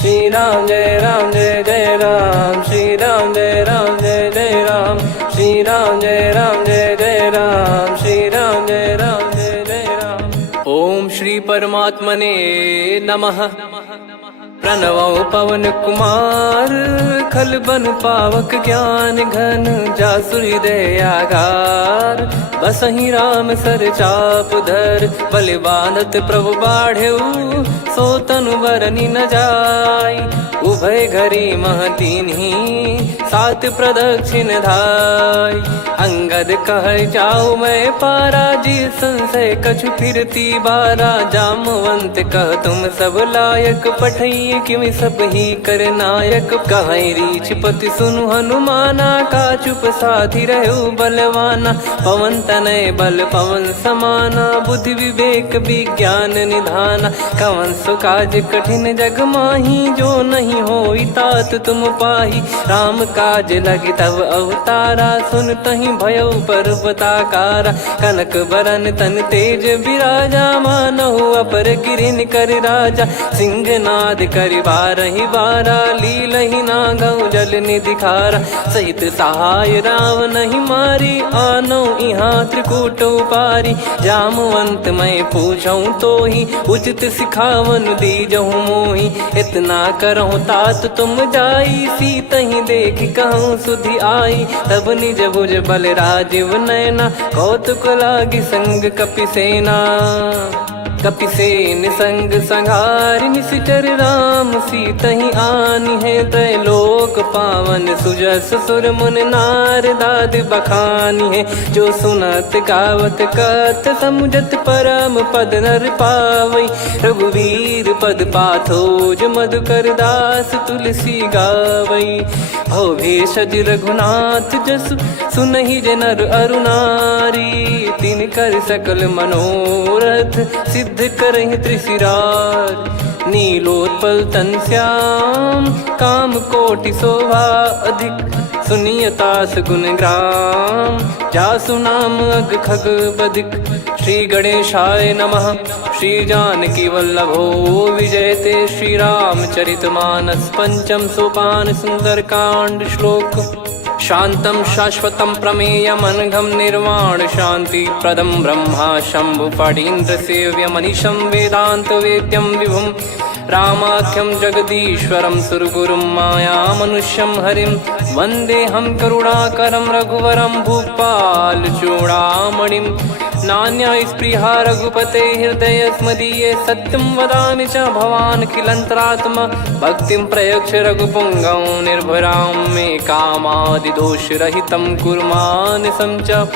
श्री राम जय जय राम, श्री राम जय जय राम, श्री राम जय जय राम, श्री राम जय जय राम। ओम श्री परमात्मने नमः। प्रणवो पवन कुमार, खल बन पावक ज्ञान घन, जासु हृदय आगार। बसहि राम सर चाप धर, बलि बांधत प्रभु बाढ़ेऊ, सो तनु बरनि न जाय। उभय घरी महतीन्ही, सात प्रदक्षिण धाय। अंगद कह जाऊ मैं पारा, जी संशय कछु फिरती बारा। जामवंत कह तुम सब लायक, पठई किमि सब ही कर नायक। कहीं रीछ पति सुनु हनुमाना, का चुप साधि रहु बलवाना। पवन तनय बल पवन समाना, बुद्धि विवेक विज्ञान निधाना। कवन सो काज कठिन जग माही, जो नहीं होई तात तुम पाही। राम काज लगी तब अवतारा, सुन तहि भयउ पर्वताकारा। कनक बरन तन तेज बिराजा, मानहु अपर गिरिन कर राजा। सिंहनाद करि बारहि बारा, लीलहि नागौ जल निधि खारा। सहित सहाय राम नहीं मारी, आनो इहाँ त्रिकूट उपारी। जामवंत मैं पूछऊँ तोहि, उचित सिखावन दीजहु मोहि। इतना करहु तात तुम जाई, सीतहि देख कहूँ सुधि आई। तब निज भुज बल राजीव नयना, कौतुक लागी संग कपिसेना। कपिसेन संग संघारि, निशिचर राम सीतहि आनी है। त्रैलोक पावन सुजस सुर मुन नार, दाद बखानी है। जो सुनत गावत कथ, समुझत परम पद नर पावई। रघुवीर पद पाथोज, मधुकर दास तुलसी गावई। भव भेषज रघुनाथ जसु, सुनहि जे नर अरु नारी। तिन कर सकल मनोरथ, सिद्ध करहि त्रिशिरार। नीलोत्पल तन श्याम, काम कोटि शोभा अधिक। सुनियतास गुण ग्राम, जासु नाम अग खग बदिक। श्री गणेशाय नमः। श्री जानकी वल्लभो विजयते, श्री रामचरित मानस। पंचम सोपान सुंदर कांड श्लोक। शांतं शाश्वतं प्रमेयमनघं, निर्वाण शांति प्रदं ब्रह्मा शंभु फणीन्द्र सेव्यमनिशं। वेदांत वेद्यं विभुं रामाख्यं जगदीश्वरं, सुरगुरुं माया मनुष्यं हरिं। वन्देऽहं करुणाकरं रघुवरं, भूपाल चूडामणिं। नान्या स्पृहा रघुपते हृदय स्मदीये, सत्यं वदामि च भवान् खिलन्तरात्मा। भक्तिं प्रयच्छ रघुपुङ्गं, निर्भरां मे कामादिदोषरहितं कुर्मानिसं च।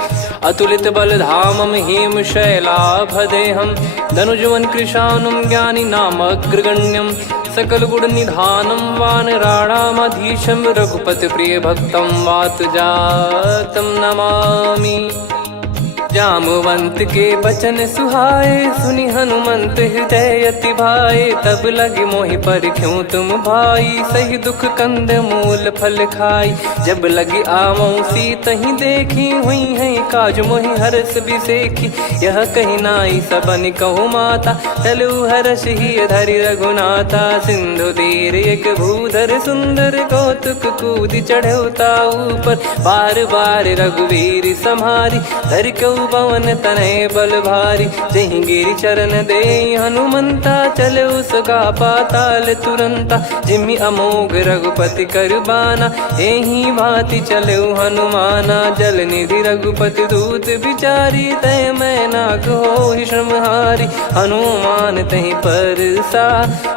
अतुलित बलधामं हेमशैलाभदेहं, धनुजवन कृशानुं ज्ञानी नामग्रगण्यं। सकल गुण निधानं वानराणामधीशं, रघुपति प्रिय भक्तं वातजातं नमामि। जामवंत के बचन सुहाए, सुनि हनुमंत हृदय अति भाए। तब लगे मोहि पर क्यों तुम भाई, सही दुख कंद मूल फल खाई। जब लगे आवऊं सीतहि देखी, हुई है काज मोहि हरस बिसेखी। यह कही नाई सबन कहु माता, चलु हरष ही धरि रघुनाथा। सिंधु तीर एक भूधर सुंदर, कौतुक कूद चढ़ौता ऊपर। बार बार रघुवीर सम्हारी, धर कऊ पवन तनय बल भारी। जहि गिरि चरण दे हनुमंता, चले उसका पाताल तुरंता। जिमि अमोघ रघुपति कर बाना, एहि भांति चले हनुमाना। जल निधि रघुपति दूत बिचारी, तय मैं नाग होहि श्रमहारी। हनुमान तहि परसा,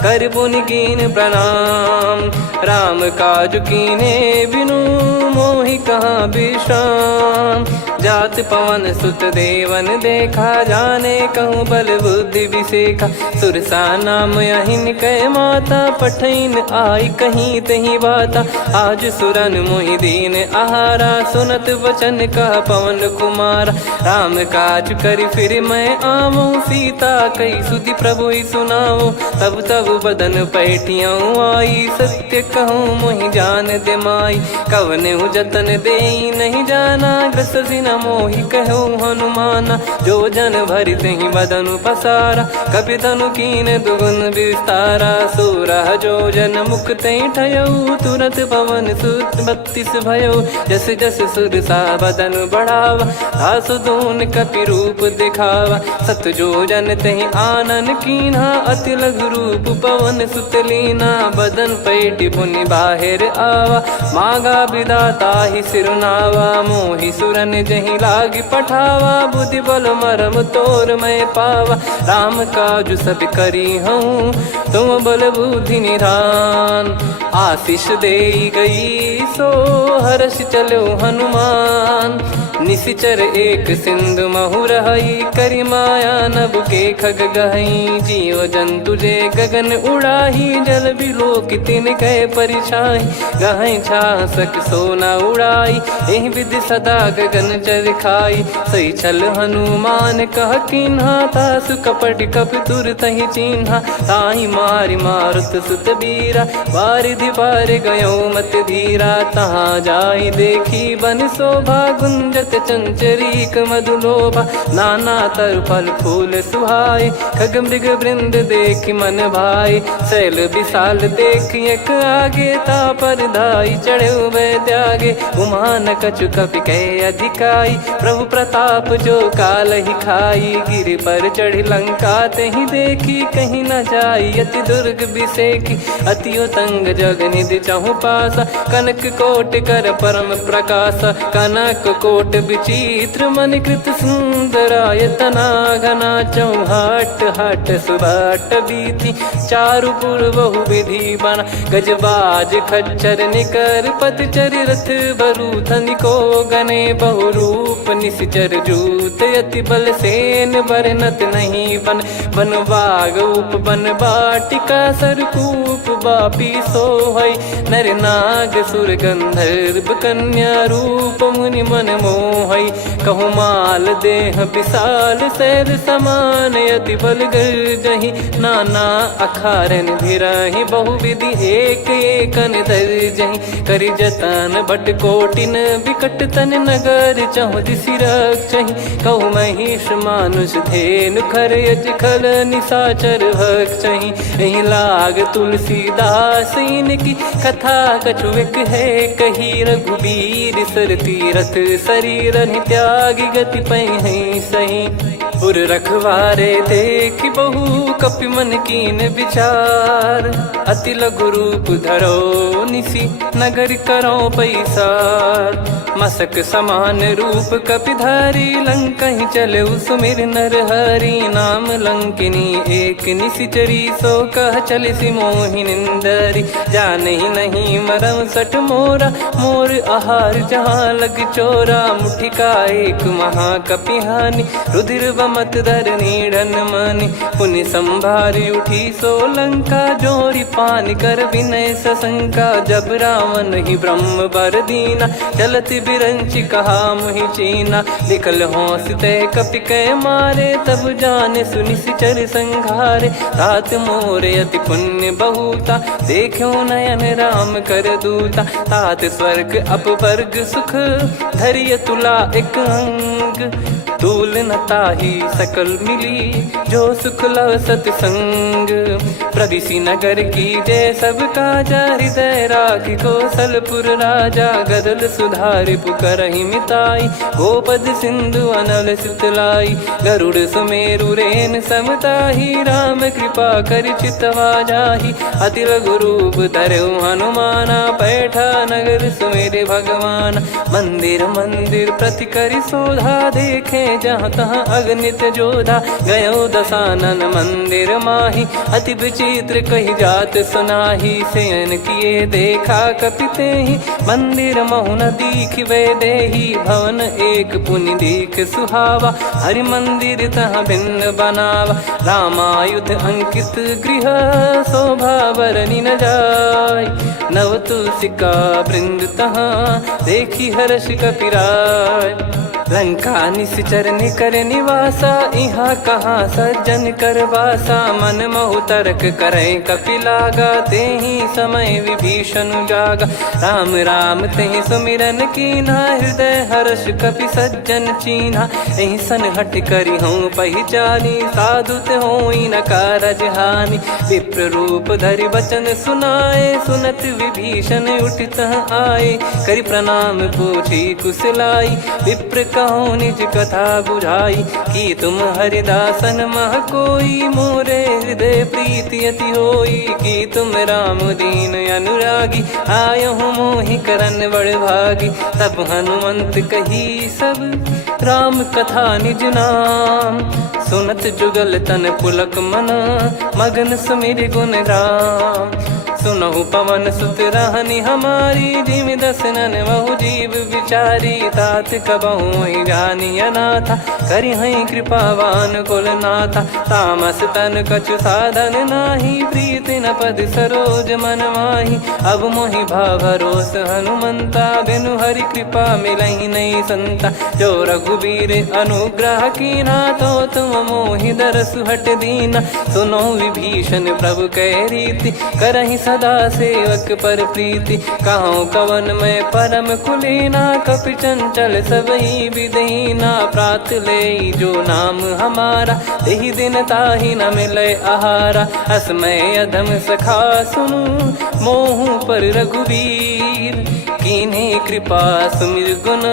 कर पुनि कीन प्रणाम। राम काज कीने बिनु, मोहि कहाँ विश्राम। जात पवन सुत देवन देखा, जाने कहूँ बल बुद्धि विसेखा। सुरसा नाम अहिन कै माता, पठैन आई कहीं तही बाता। आज सुरन मोहि दीन आहारा, सुनत वचन कह पवन कुमारा। राम काज करि फिर मैं आवऊं, सीता कई सुधि प्रभु ही सुनाओ। तब तब बदन पैठियाँ आई, सत्य कहूँ मोहि जान दे माई। कवने जतन दे नहीं जाना, ग्रसि न मोहि कहो हनुमाना। जो जन भरि तेहि बदनु पसारा, कपि तनु कीन दुगुन विस्तारा। सोरा जो जन मुख तेहि ठयऊ, तुरत पवन सुत 32 भयऊ। जस जस सुरसा बदन बढ़ावा, आसु दून कपि रूप दिखावा। सत जो जन तेहि आनन कीन्हा, अति लघु रूप पवन सुत लीना। बदन पैटि पुनि बाहिर आवा, मागा विधाता ही सिरुनावा। मोहि सुरन जहि लागी पठावा, बुद्धि बल मरम तोर मैं पावा। राम काजु सब करी हूँ, तुम बल बुद्धि निधान। आशीष देई गई सो हर्ष चलो हनुमान। निशिचर एक सिंधु महु रहई, करी माया नभ के खग गहई। जीव जंतु जे गगन उड़ाही, जल बिलोक तिन कह परिछाई। गहई छासक सोना उड़ाई, एहि विधि सदा गगन चर खाई। सही छल हनुमान कह कीन्हा, तासु कपट कप तुर तहि चिन्हा। ताहि मारि मारुत सुत बीरा, वारिधि पार गयो मत धीरा। तहाँ जाई देखी बन शोभा, गुंजत चंचरीक मधुलोभा। नाना तर फल फूल सुहाए, खग मृग वृंद देख मन भाई। शैल विशाल देख एक आगे, तापर धाई चढ़े वै त्यागे। उमान कछु कपि कह अधिकाई, प्रभु प्रताप जो काल ही खाई। गिर पर चढ़ी लंका तेहि देखी, कहीं न जाई अति दुर्ग बिसेकी। अति उतंग जग निधि चहु पासा, कनक कोट कर परम प्रकाश। कनक कोट विचित्र मन कृत सुंदरायतना। घना चौहाट हाट सुबाट बीती, चारु पुर बहु विधि बना। गजबाज खच्चर निकर पतचर, रथ बरु धनिको गने। बहु रूप निशिचर जूत, अति बल सेन बरनत नहीं बन। बन बाग उप बन बाटिका, सरकूप बापी सोहई। नर नाग सुर गंधर्व कन्या, रूप मुनि मन मोहई। कहु माल देह विशाल, शैल समान अति बल गर्जहि। नाना अखारन भिरहि, बहु विधि एक एकन दर्जहि। करि जतन बट कोटिन, बिकट तन नगर चहु दिसि रक्षहि। कहु महिष मानुष धेनु, खर यज खल निशाचर भक्षहि। एहि लाग तुलसीदास इनकी, कथा कछु एक है कही। रघुबीर सर तीरथ शरीर, त्यागी गति पै सही। पुर रखवारे देख बहु, कपि मन कीन विचार। अति लघु रूप धरो निसी, नगर करो पैसार। मसक समान रूप कपि धारी, लंकहि चले सुमिर नर हरि। नाम लंकिनी एक निशिचरी, सो कह चलिसि मोहि निंदरी। जानहि नहीं मरम सठ मोरा, मोर आहार जहाँ लग चोरा। मुठिका एक महाकपिहानि, रुधिर बमत धरनी ढन मानि। पुनि संभारी उठी सो लंका, जोरी पान कर विनय सशंका। जब रावण ही ब्रह्म बर दीना, चलत बिरंचि कहा मुहि चीना। लिखल होंस ते कपि कै मारे, तब जाने सुनिशिचर संघारे। तात मोरे अति पुण्य बहुता, देखो नयन राम कर दूता। तात स्वर्ग अपवर्ग सुख, धरिय तुला एक अंग। तूल न ताहि सकल मिली, जो सुख लव सतसंग। प्रविशि नगर की जय सब काजा, हृदय राखि कौशलपुर राजा। गदल सुधारि पुकरहि मिताई, गोपद सिंधु अनल सितलाई। गरुड़ सुमेरु रेन समताहि, राम कृपा करि चितवा जाहि। अति लघु रूप धरऊ हनुमाना, पैठा नगर सुमेरे भगवान। मंदिर मंदिर प्रति करि शोधा, देखे जहाँ तहाँ अगणित जोधा। गयो दशानन मंदिर माही, अति विचित्र कही जात सुनाही। शयन किए देखा कपि तेहि, मंदिर महु न दीखिबे देहि। भवन एक पुनि दीख सुहावा, हरि मंदिर तहाँ भिन्न बनावा। रामायुध अंकित गृह, शोभा बरनि न जाय। नव तुलसी का वृंद तहाँ, देखी हर्ष कपिराय। लंका निश्चर निकर निवासा, इहा कहाँ सज्जन कर वासा। मन महु तर्क करे कपिलागा, तेहि समय विभीषण जागा। राम राम तेहि सुमिरन कीन्हा, हृदय हर्ष कपि सज्जन चीन्हा। एहि सन हट करि हूँ पहिचानी, साधु ते होई न कारज हानि। विप्र रूप धरि वचन सुनाए, सुनत विभीषण उठित आए। करि प्रणाम पूछी कुशलाई, विप्र कहो निज कथा बुझाई। कि तुम हरिदासन मह कोई, मोरे हृदय प्रीति अति होई। कि तुम राम दीन अनुरागी, आयहु मोहि करन बड़ भागी। तब हनुमंत कही सब राम कथा निज नाम, सुनत जुगल तन पुलक मना, मगन सुमिर गुण राम। सुनहु पवन सुत रहनी हमारी, जिमि दसनन महु जीव विचारी। तात कबहु ही जानी अनाथा, करि हई कृपावान कुल नाथा। तामस तन कछु साधन नाही, प्रीति न पद सरोज मन माही। अब मोहि भरोस हनुमंता, बिनु हरि कृपा मिलहि नहीं संता। जो रघुबीर अनुग्रह कीन्हा, तो तुम मोहि दरसु हट दीना। सुनो विभीषण प्रभु कह रीति, करहि सदा सेवक पर प्रीति। कहूँ कवन में परम कुलीना, कपि चंचल सबही विदहीना। प्रात ले जो नाम हमारा, तेहि दिन ताहि न मिले आहारा। असमय अधम सखा सुनु, मोहु पर रघुवीर। कीन्हे कृपा सुमिर गुण,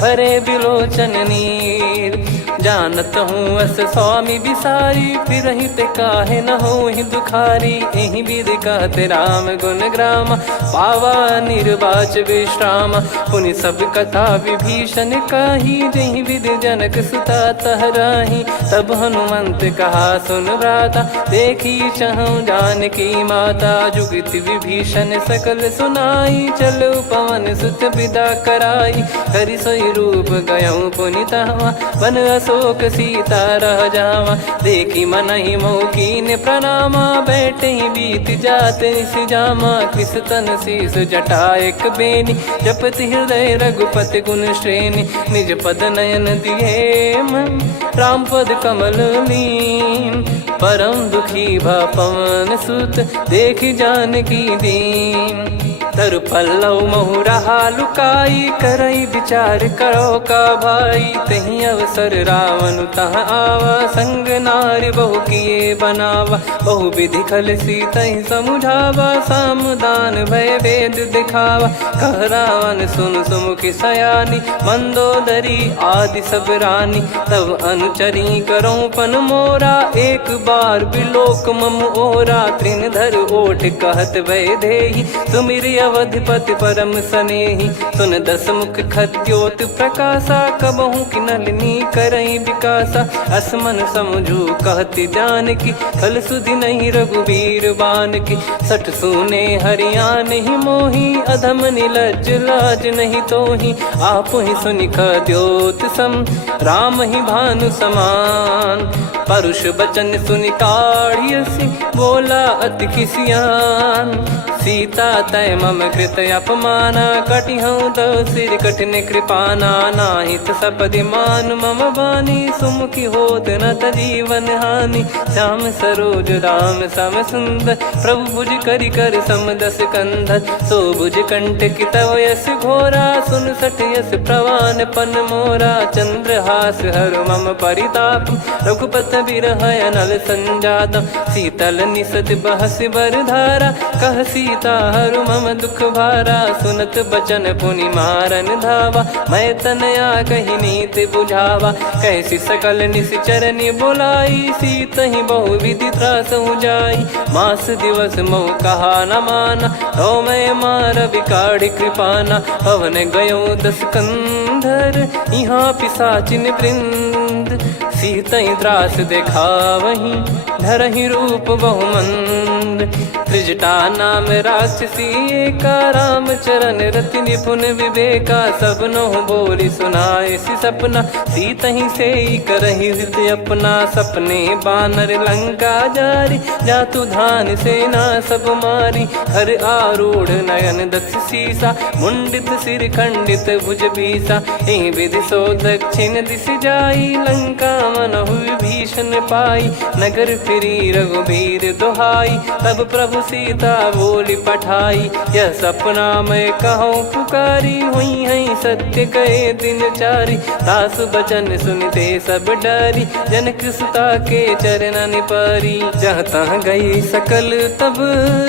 भरे बिलोचन नीर। जानत हूँ अस स्वामी बिसारी, फिरहि ते काहे न होहि दुखारी। एहि विधि कहते राम गुण ग्राम, पावा निर्वाच विश्राम। पुनि सब कथा विभीषण काही, जहि विधि जनक सुता तहराही। तब हनुमंत कहा सुन भ्राता, देखी चहु जानकी माता। जुगति विभीषण सकल सुनाई, चलो पवन सुत विदा कराई। करि सोई रूप गयऊँ पुनि तहवा, वन अशोक सीता रह जावा। देखी मनहि मोह कीन्ह प्रणामा, बैठे ही बीत जात निस जामा। कृस तन शीस जटा एक बेनी, जपति हृदय रघुपति गुण श्रेणी। निज पद नयन दिए मन, राम पद कमल लीन। परम दुखी भा पवन सुत, देखि जानकी दीन। तरु पल्लव महु रहा लुकाई, करई विचार करो का भाई। तहि अवसर रावण तह आवा, संग नारी बहु किए बनावा। बहु विधि खल सीतहि समुझावा, सामदान भय वेद दिखावा। कह रावण सुन सुमुखि सयानी, मंदोदरी आदि सब रानी। तब अनुचरी करो पन मोरा, एक बार बिलोक मम ओरा। तृण धर ओठ कहत भय देहि, सुमिर अवधिपति परम सनेहि। सुन दस मुख खद्योत प्रकाशा, कबहु कि नलिनी करई विकासा। असमन समझू कहति जानकी, खल सुधि नहीं रघुवीर बानकी। सठ सुने हरियाण ही मोही, अधम निलज्ज लाज नहीं तोही। आप ही सुनि खद्योत सम, राम ही भानु समान। परुष बचन सुनि काढ़ियसि, बोला अति किसियान। सीता तय मम कृत अपमाना, कटिहऊँ तो सिर कठिन कृपाना। नाहित सपदि मान मम बानी, सुमुखी होत न जीवन हानि। श्याम सरोज राम सम सुंदर, प्रभु भुज करि कर सम दस कंधर। सो भुज कंठ की तव यस घोरा, सुन सठ यस प्रवान पन मोरा। चंद्रहास हर मम परिताप, रघुपत बिरह अनल संजात। शीतल निसत बहस बर धारा, कह सीता हरु मम दुख भारा। सुनत बचन पुनि मारन धावा, मैं तनया कही नीति बुझावा। कैसी सकल निश्चरनि बुलाई, सीतहि बहु विधि त्रासहु जाई। मास दिवस मोह कहा न माना, तो मैं मार बिकाढ़ि कृपाना। पवन गयो दस कंधर, यहाँ पिशाचिन वृंद। मंद, सीतई त्रास देखावहीं धरहि रूप बहुमंद। त्रिजटा नाम राक्षसी एका, राम चरण रति निपुण विवेका। सबनो बोली सुनाए सि सपना, सीतहि से करहि हृत अपना। सपने बानर लंका जारी, जातु धान सेना सब मारी। हर आरूढ़ नयन दक्ष सीसा, मुंडित सिर खंडित भुज बीसा। ए विधि सो दक्षिण दिश जाई, लंका मनहु भीषण पाई। नगर फिरी रघुबीर दुहाई, तब प्रभु सीता बोली पठाई। यह सपना मैं कहूँ पुकारी, हुई है सत्य कहे दिन चारी। दास बचन सुनते सब डरी, जनक सुता के चरण परी। जहाँ तहाँ गई सकल तब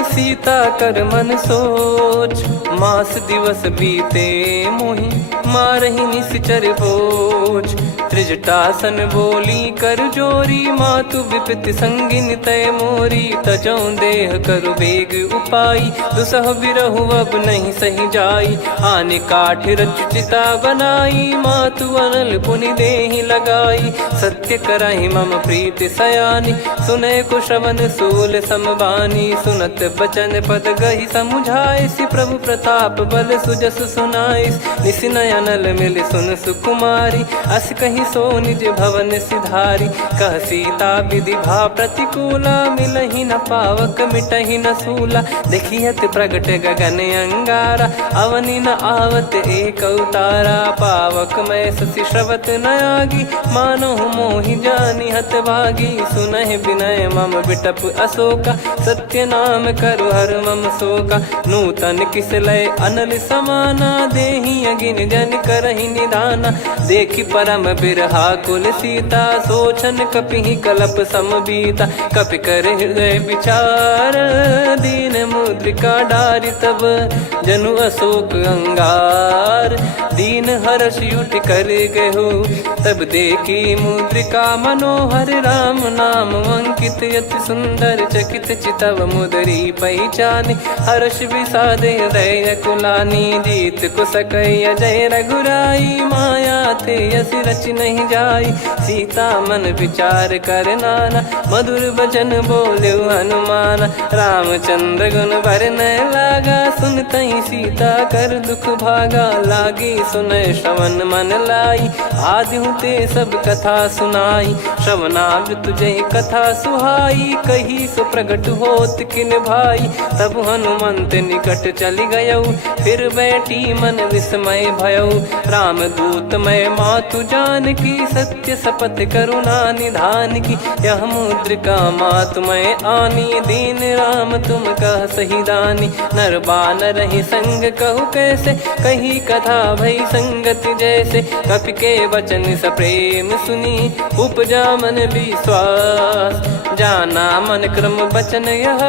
सीता कर मन सोच। मास दिवस बीते मोहि मारहि निश्चर बोझ। त्रिजटासन बोली कर जोरी, मातु विपत्ति संगिन तय मोरी। तजौ देह करु बेग उपाई, दुसह बिरहु अब नहीं सही जाई। आने काठ रचिता बनाई, मातु अनल पुनि देहि लगाई। सत्य करहि मम प्रीति सयानी, सुनय को श्रवण सूल समबानी। सुनत बचन पद गहि समुझाए, सि प्रभु प्रताप बल सुजस सुनाइस। निस नयनल मिल सुन सुकुमारी, अस कहि सो निज भवन सिधारी। कह सीता विधि भा प्रतिकूला, मिलहि न पावक मिटहि न सूला। देखियत प्रगट गगन अंगारा, अवनि न आवत एक अवतारा। पावक मैं शशि श्रवत न आगी, मानो मोहि जानि हत भागी। सुनहि विनय मम बिटप अशोका, सत्य नाम करु हर मम शोका। नूतन किस लय अनल समाना, देहि अगिन जन करहि निदाना। देखि परम बिरहा कुल सीता, सोचन कपिहि कलप समबीता। कपि कर हृदय विचार, दीन मुद्रिका डारि तब जनु अशोक अंगार। दीन हर्ष उठ कर गहु, तब देखी मुद्रिका मनोहर। राम नाम अंकित अति सुंदर, चकित चितव मुदरी पहचान। हर्ष विषाद हृदय कुलानी, जीत को सकय जय रघुराई। माया थे यस रच नहीं जाई, सीता मन विचार कर नाना। मधुर बचन बोले हनुमान, रामचंद्र गुण बरनै लागा। सुनतहि सीता कर दुख भागा, लागी सुनय श्रवण मन लाई। आदिहु ते सब कथा सुनाई, श्रवणामृत जय कथा सुहाई। कही सो प्रगट होत किन भाई, तब हनुमंत निकट चली गयौ। फिर बैठी मन विस्मय भयौ, राम दूत मैं मातु जानकी। सत्य शपथ करुणा निधान की, यह मुद्रिका मातु मैं आनी। दीन राम तुम कह सही दानी, नर बानर ही संग कहु कैसे। कही कथा भई संगति जैसे, कपि के वचन सप्रेम सुनी। उपजा मन विश्वास, जाना मन क्रम बचन यह।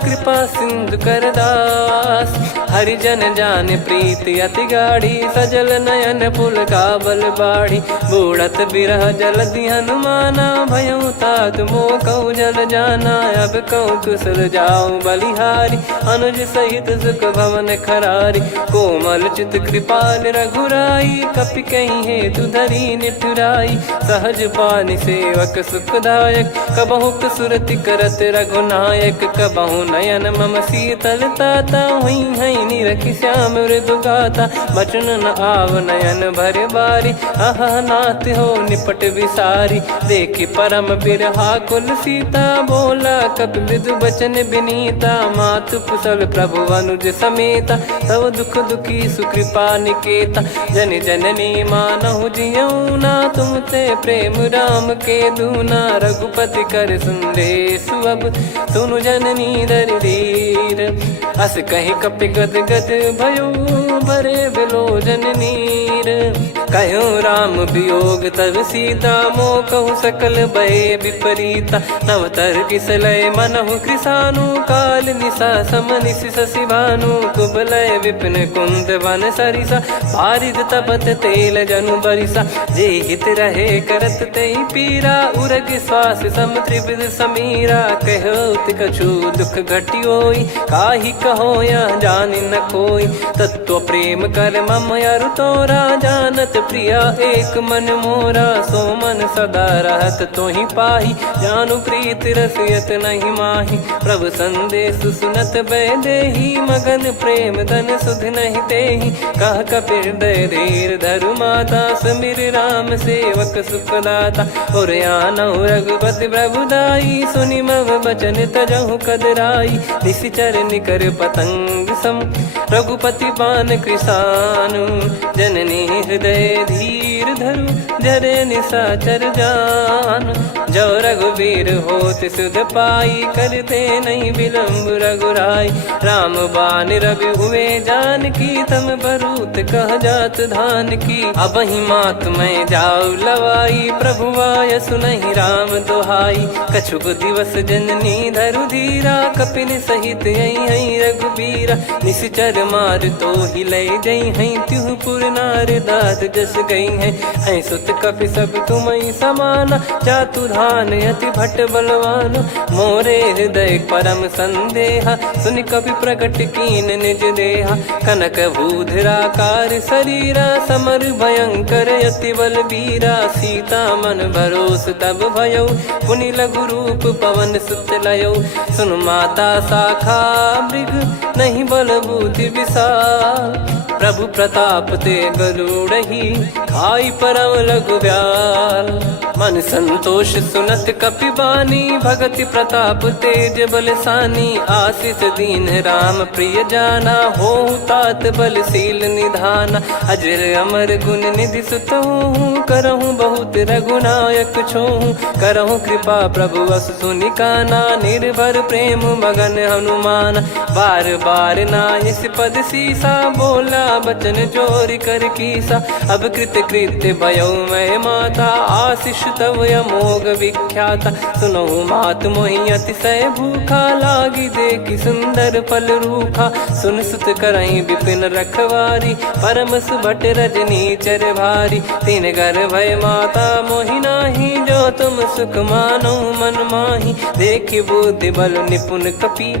कृपा सिंधु कर दास, हरिजन जान प्रीति अति गाढ़ी। सजल नयन पुल काबल बाढ़ी, बूढ़त बिरह जल दी हनुमाना। भयउ तात मोह कहु जल जाना, अब कहु कुशल जाऊं बलिहारी। अनुज सहित सुख भवन खरारी, कोमल चित कृपाल रघुराई। कपि कहीं हेतु धरी निठुराई, सहज पानि सेवक सुखदायक। कबहु सुरति करत रघुनायक, कबहु नयन मम शीतल ताता। हुई है निरखि श्याम मृदु गाता, बचन न आव नयन भर बारी। आहा नाथ हो निपट विसारी, देखि परम बिरहा कुल सीता। बोला कपि मृदु बचन बिनीता, मातु कुशल प्रभु अनुज समेता। तव दुख दुखी सुकृपा निकेता, जन जननी मानहु जियऊ ना। तुम ते प्रेम राम के दूना, रघुपति कर संदेश अब सुनु जननी दर धीर। अस कहि कपि गद गद भयो, भरे बिलोचन नीर। कहो राम वियोग तब सीता, मोह कहु सकल भय विपरीता। नवतर किसलय मनहु कृसानु, काल निशा समनिशि शशि भानु। कुबलय विपिन कुंद वन सरिसा, पारिद तपत तेल जनु बरिसा। जे हित रहे करत तेहि पीरा, उरग श्वास सम त्रिविध समीरा। कहो कछु दुख घटियोई, काहि कहो या जान न कोई। तत्व प्रेम कर मम अरु तोरा, जानत प्रिया एक मन मोरा। सो मन सदा रहत तो ही पाही, जानु प्रीत रसियत नहीं माही। प्रभु संदेश सुनत बैदेही, मगन प्रेम धन सुध नहीं तेही। कह कपिर दय धीर धरु माता, समिर राम सेवक सुखदाता। और आनौ रघुपति प्रभुदाई, सुनि मव बचन तजहु कदराई। निशिचर निकर पतंग सम, रघुपति पान कृसानु। जननी हृदय धीर धरु, जरे निशाचर जान। जो रघुवीर होत सुध पाई, करते नहीं विलम्ब रघुराई। राम बान रवि हुए जानकी, तम बरूत कह जात धान की। अब ही मात मैं जाऊ लवाई, प्रभु आय सुनहि राम दोहाई। कछुक दिवस जननी धरु धीरा, कपिन सहित यही रघुबीरा। निशिचर मार तो ही ले जई हैं, त्युह पुर नार दाद जस गई हैं। सुत कपि सब तुमहि समाना, जातु धान अति भट बलवान। मोरे हृदय परम संदेहा, सुनि कपि प्रकट कीन निज देहा। कनक भूधराकार शरीरा, समर भयंकर अति बलबीरा। सीता मन भरोस तब भयउ, पुनि लघु रूप पवन सुत लयउ। सुन माता शाखा मृग, नहीं बल बुद्धि विशाल। प्रभु प्रताप ते गरुड़ही, खाई परम लघु ब्याल। मन संतोष सुनत कपि बानी, भगति प्रताप तेज बलसानी। आशीष दीन राम प्रिय जाना, होहु तात बलशील निधाना। अजर अमर गुण निधि सुतहु, करहु बहुत रघुनायक छोहु। करहु कृपा प्रभु अस सुनि काना, निर्भर प्रेम मगन हनुमान। बार बार नायस पद सीसा, बोला बचन चोरी कर कीसा। अब कृत कृत्य भयउ मैं माता, आशीष तव अमोघ विख्याता। सुनहु मात मोहि अतिशय भूखा, लागी देखि सुंदर फल रूखा। सुन सुत करहि विपिन रखवारी, परम सुभट रजनी चर भारी। तीन घर भय माता मोहि नाही, जो तुम सुख मानो मन माही। देखि बुद्धि बल निपुण कपि,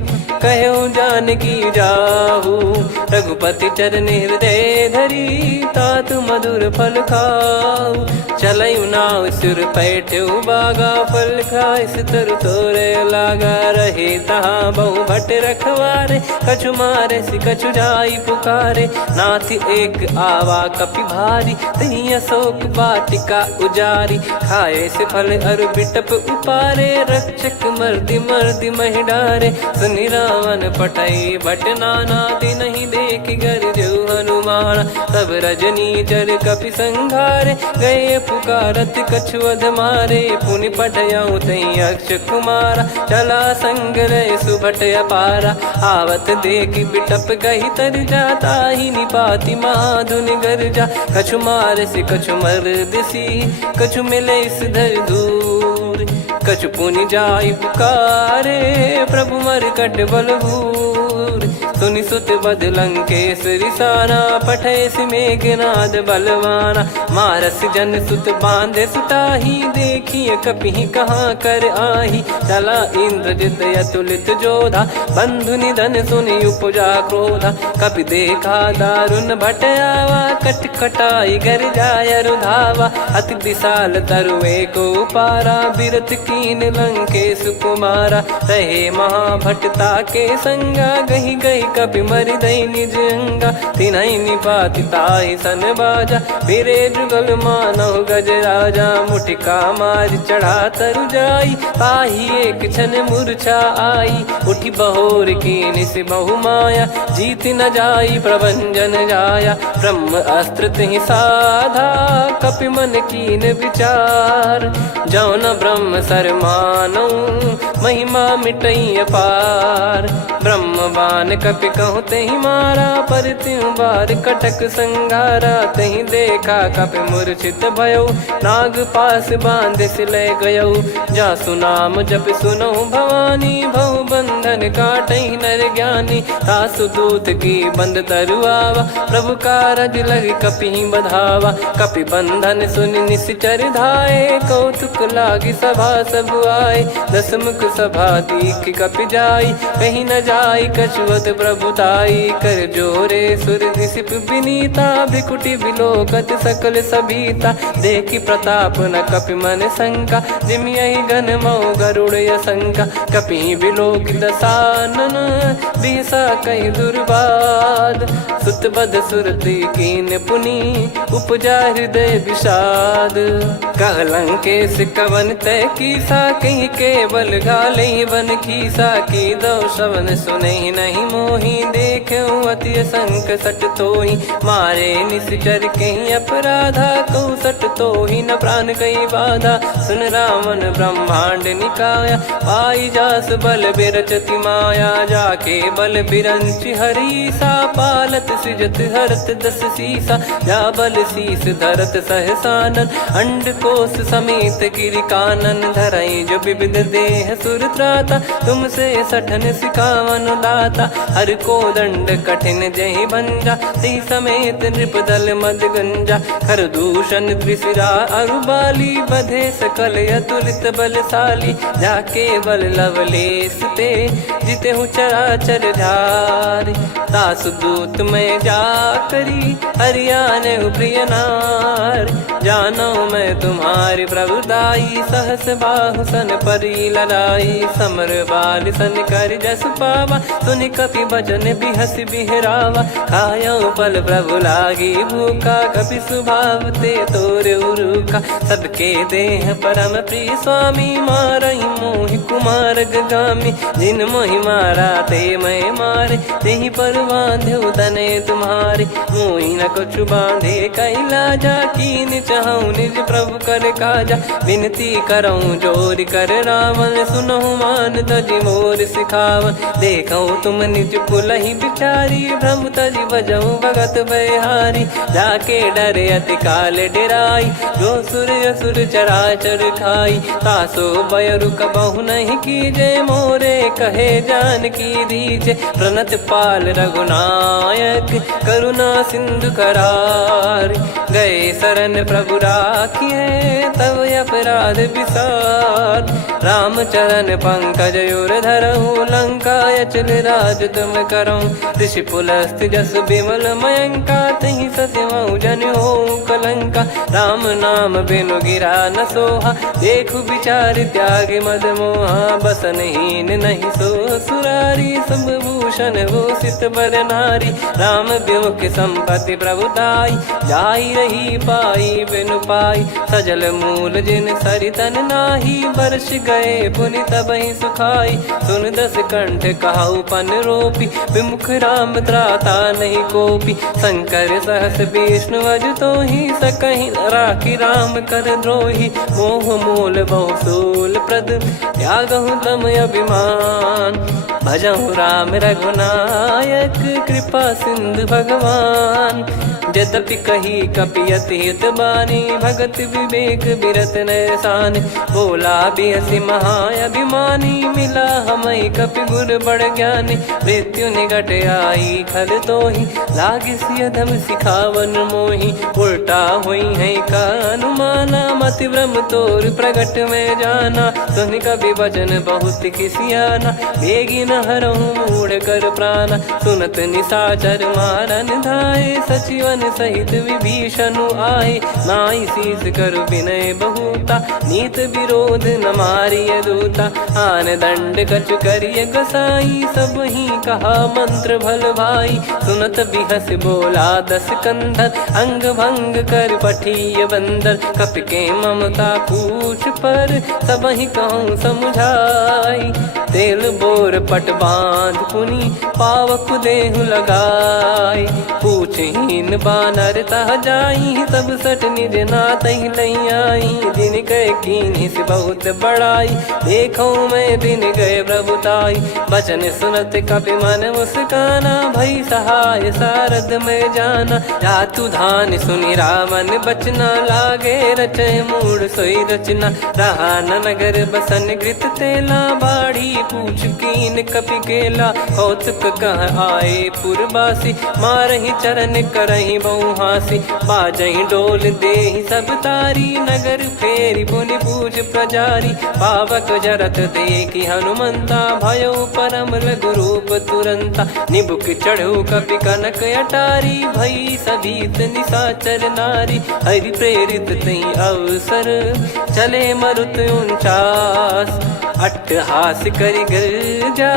कहु जानकी जाहु। रघुपति चरण हृदय धरी, तात मधुर फल खाऊ। चलयु नाव सुर पैठ्यु बागा, फल खाइस तरु तोरे लागा। रहे तहाँ बहु भट रखवारे, कछु मारे सि कछु जाई पुकारे। नाथ एक आवा कपि भारी, तही अशोक वाटिका उजारी। खाए से फल अरु बिटप उपारे, रक्षक मर्दि मर्दि महि डारे। सुनि रावण पटई भट नाना, तिनहि देखि गरजु हनुमान। तब रजनी चर कपि संघारे, गए पुकारत कछु अध मारे। पुनि पटयउ तई अक्ष कुमारा, चला संग रहे सुभट अपारा। आवत देखि बिटप गही तर जाता, ही निपाति महाधुनि गर्जा। कछु मार से कछु मर्दिसी, कछु मिले इस धर दूर। कछु पुनि जाई पुकारे, प्रभु मरकट बलभूर। सुनि सुत बद लंकेश्वरी साना, पठय मेघनाद बलवाना। मारस जन सुत बांधे सुताही, देखिए कपि कहाँ कर आही। चला इंद्रजित अतुलित जोधा, बंधु निधन सुनि उपजा क्रोधा। कपि देखा दारुण भट आवा, कट कटाई गर जाय रुधावा। अति विशाल तरुए को पारा, बिरत कीन लंकेश कुमारा। रहे महाभटता के संगा, गही गही कपि मरि दई निज अंगा। तिन्हि निपाति ताहि सन बाजा, फिरे जुगल मानव गज राजा। मुटिका मार चढ़ा तरु जाई, ताहि एक क्षण मूर्छा आई। उठि बहोर कीन से बहु माया, जीत न जाई प्रभंजन जाया। ब्रह्म अस्त्र तिहि साधा, कपि मन कीन विचार। जौ न ब्रह्म सर मानौ, महिमा मिटई अपार। ब्रह्म बान कपि कहु तहि मारा, पर त्यों बार कटक संगारा। तहि देखा कपि मूर्छित भयउ, नाग पास बांध सिले गयउ। जासु नाम जप सुनहु भवानी, भव बंधन काटहि नर ज्ञानी। तासु दूत की बंद तरुआवा, प्रभु कारज लग कपि बधावा। कपि बंधन सुनि निश्चर धाये, कौतुक लागी सभा सब आए। दस मुख सभा दीख कपि जाई, कहीं न जाई कछुवत प्रभुताई। कर जोरे सुर दिसिप विनीता, भ्रिकुटि बिलोकत सकल सबीता। देखि प्रताप न कपि मन शंका, जिमियहि गन मऊ गरुड़ असंका। कपि बिलोक दसानन, बिहसा कहि दुर्वाद। सुत बध सुरति कीन पुनि, उपजा हृदय विषाद। कहलंकेश कवन तय कीसा, कहीं केवल गाले बन खीसा। की दो श्रवण सुने नहीं मोही, देखे अति संक सट तोही। मारे निश्चर कहीं अपराधा, कहूँ सट तोही न प्राण कहीं बाधा। सुन रावण ब्रह्मांड निकाया, पाई जास बल बिरचति माया। जाके बल बिरंच हरीसा, पालत सृजत हरत दस सीसा। जा बल शीस धरत सहसानन, अंड कोश समेत गिरि कानन। धरई जो विविध देह सुर त्राता, तुमसे सठन सिखावन दाता। हर को दंड कठिन जहि भंजा, ती समेत नृप दल मद गंजा। खर दूषण त्रिशिरा अरुबाली, बधे सकल अतुलित बलशाली। जाके बल लवलेस ते, जिते हूँ चराचर धारी। दास दूत में जा करी, हरियाने प्रिय नार। जानो मैं तुम्हारी प्रभुताई, सहस बाहु सन परी लड़ाई। समर बाल सन कर जस पावा, सुनि कपि भजन बिहस बिहरावा। खायो पल प्रभु लागी भूखा, कपि स्वभाव ते तोर उरुखा। सबके देह परम प्रिय स्वामी, मारई मोहि कुमार गगामी। जिन मोहि मारा ते मैं मारे, तेहि पर बांधो तने तुम्हारे। मोहि न कुछ बांधे कैलाजा, कीन चाहूँ निज प्रभु कर काजा। विनती करऊँ जोर कर रावण, सुनहु मान तजि मोर सिखावन। देखऊँ तुम निज पुलहि बिचारी, भ्रम तजि बजऊँ भगत बहारी। जाके डरे अति काल डेराई, जो सुर असुर चराचर खाई। तासो बयरु कबहु नहीं कीजे, मोरे कहे जान की दीजे। प्रणत पाल रघुनायक, करुणा सिंधु करार। गए शरण प्रभु राखिए, तब अपराध विसार। राम चरण पंकज उर धरऊँ, लंका अचल राज तुम करऊँ। ऋषि पुलस्त जस विमल मयंका, तहि सत्यमऊ जन हो कलंका। राम नाम बिनु गिरा न सोहा, देखु विचार त्याग मद मोहा। बसनहीन नहीं सो सुरारी, सब भूषण भूषित बर नारी। राम विमुख संपत्ति प्रभुताई, जाई रही पाई बिनु पाई। सजल मूल जिन सरितन नाही, वर्ष गए पुनि तबहि सुखाई। सुन दस कंठ कहाऊ पन रोपी, विमुख राम त्राता नहीं कोपी। शंकर सहस विष्णु अज तोहि, सकहि न राखी राम कर द्रोही। मोह मूल बहु सूल प्रद, त्यागहु तम अभिमान। भजहु राम रघुनायक, कृपा सिंधु भगवान। यद्यपि कही कपियति हित बानी, भगत विवेक बिरत नैसान। बोला बिहसि महाअभिमानी, मिला हमई कपि गुर बड़ ज्ञानी। मृत्यु निकट आई खल तोहि, लागिसि अधम सिखावन मोहि। उल्टा हुई है का अनुमाना, मति भ्रम तोर प्रगट में जाना। सुन कवि वचन बहुत खिसियाना, बेगी न हरहु मूढ़ कर प्राणा। सुनत निशाचर मारन धाये, सचिवन सहित विभीषणु आए। नाई शीस कर विनय बहुता, नीत विरोध न मारिय दूता। आन दंड कछु करिय गसाई, सब ही कहा मंत्र भल भाई। सुनत बिहस बोला दस कंधर, अंग भंग कर पठिय बंदर। कपि के ममता पूछ पर, सब ही कहूँ समुझाई। तेल बोर पट बांध पुनि, पावक देहु लगाई। पूछहीन बानर तह जाई, सब सट निज नातहि लई आई। दिन गए कीन्ही से बहुत बड़ाई, देखो मैं दिन गए प्रभुताई। बचन सुनत कपि मन मुस्काना, भई सहाय सारद में जाना। जातु धान सुनि रावण बचना, लागे रचय मूढ़ सोई रचना। रहा न नगर बसन घृत तेला, बाढ़ी पूछ कीन कपि केला कौतुक कह आए पुरबासी मारही चरण करही बहु हासी बाजही डोल देहि सब तारी नगर फेरी पुनि पूज प्रजारी पावक जरत देखी हनुमंता भयो परम लघु रूप तुरंता निबुक चढ़ू कपि कनक अटारी भई सभीत निशाचर नारी हरि प्रेरित तई अवसर चले मरुत 49 अट्टहास करि गिरजा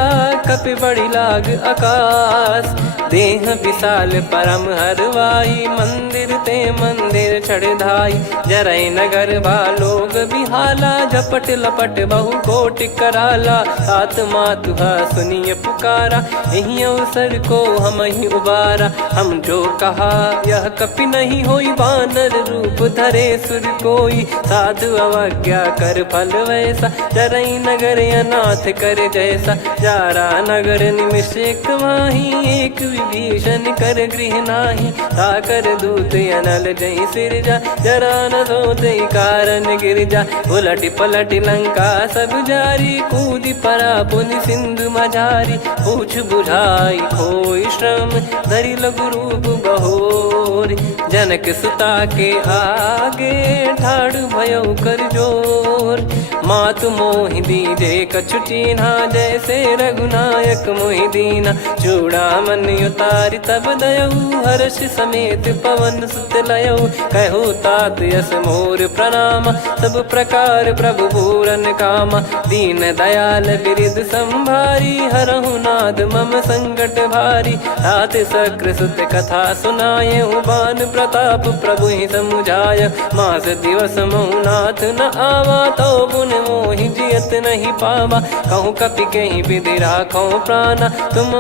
कपि बड़ी लाग आकाश देह विशाल परम हरवाई मंदिर ते मंदिर चढ़ाई जरई नगर बालोग बिहाला झपट लपट बहु कोट कराला सात मातुहा सुनिय पुकारा यही अवसर को हम ही उबारा हम जो कहा यह कपि नहीं होई बानर रूप धरे सुर कोई साधु अवज्ञा कर फल वैसा जरई नगर अनाथ कर जैसा जारा नगर निमिष एक माही एक विभीषण कर गृह नाही ताकर दूत अनल जय सिरजा जरा न सोते कारण गिरजा उलट पलट लंका सब जारी कूदी परा पुनि सिंधु मझारी पूछ बुझाई खोई श्रम धरि लघु रूप बहोरी जनक सुता के आगे ठाड़ भयो कर जोर मातु मोहि दीजे कछु चीन्हा जैसे रघुनायक मोहि दीना चूड़ामन उतारि तब दयऊ हर्ष समेत पवन सुत लयऊ कहु तात यस मोर प्रणाम सब प्रकार प्रभु पूरन कामा दीन दयाल बिरिद संभारी हरहु नाद मम संकट भारी तात सक्र सुत कथा सुनाये बान प्रताप प्रभु ही समुझाय मास दिवस महु नाथ न आवा तो पुन मोहि जियत नहीं पावा कहूँ कपि कहीं विधि राखो प्राणा तुम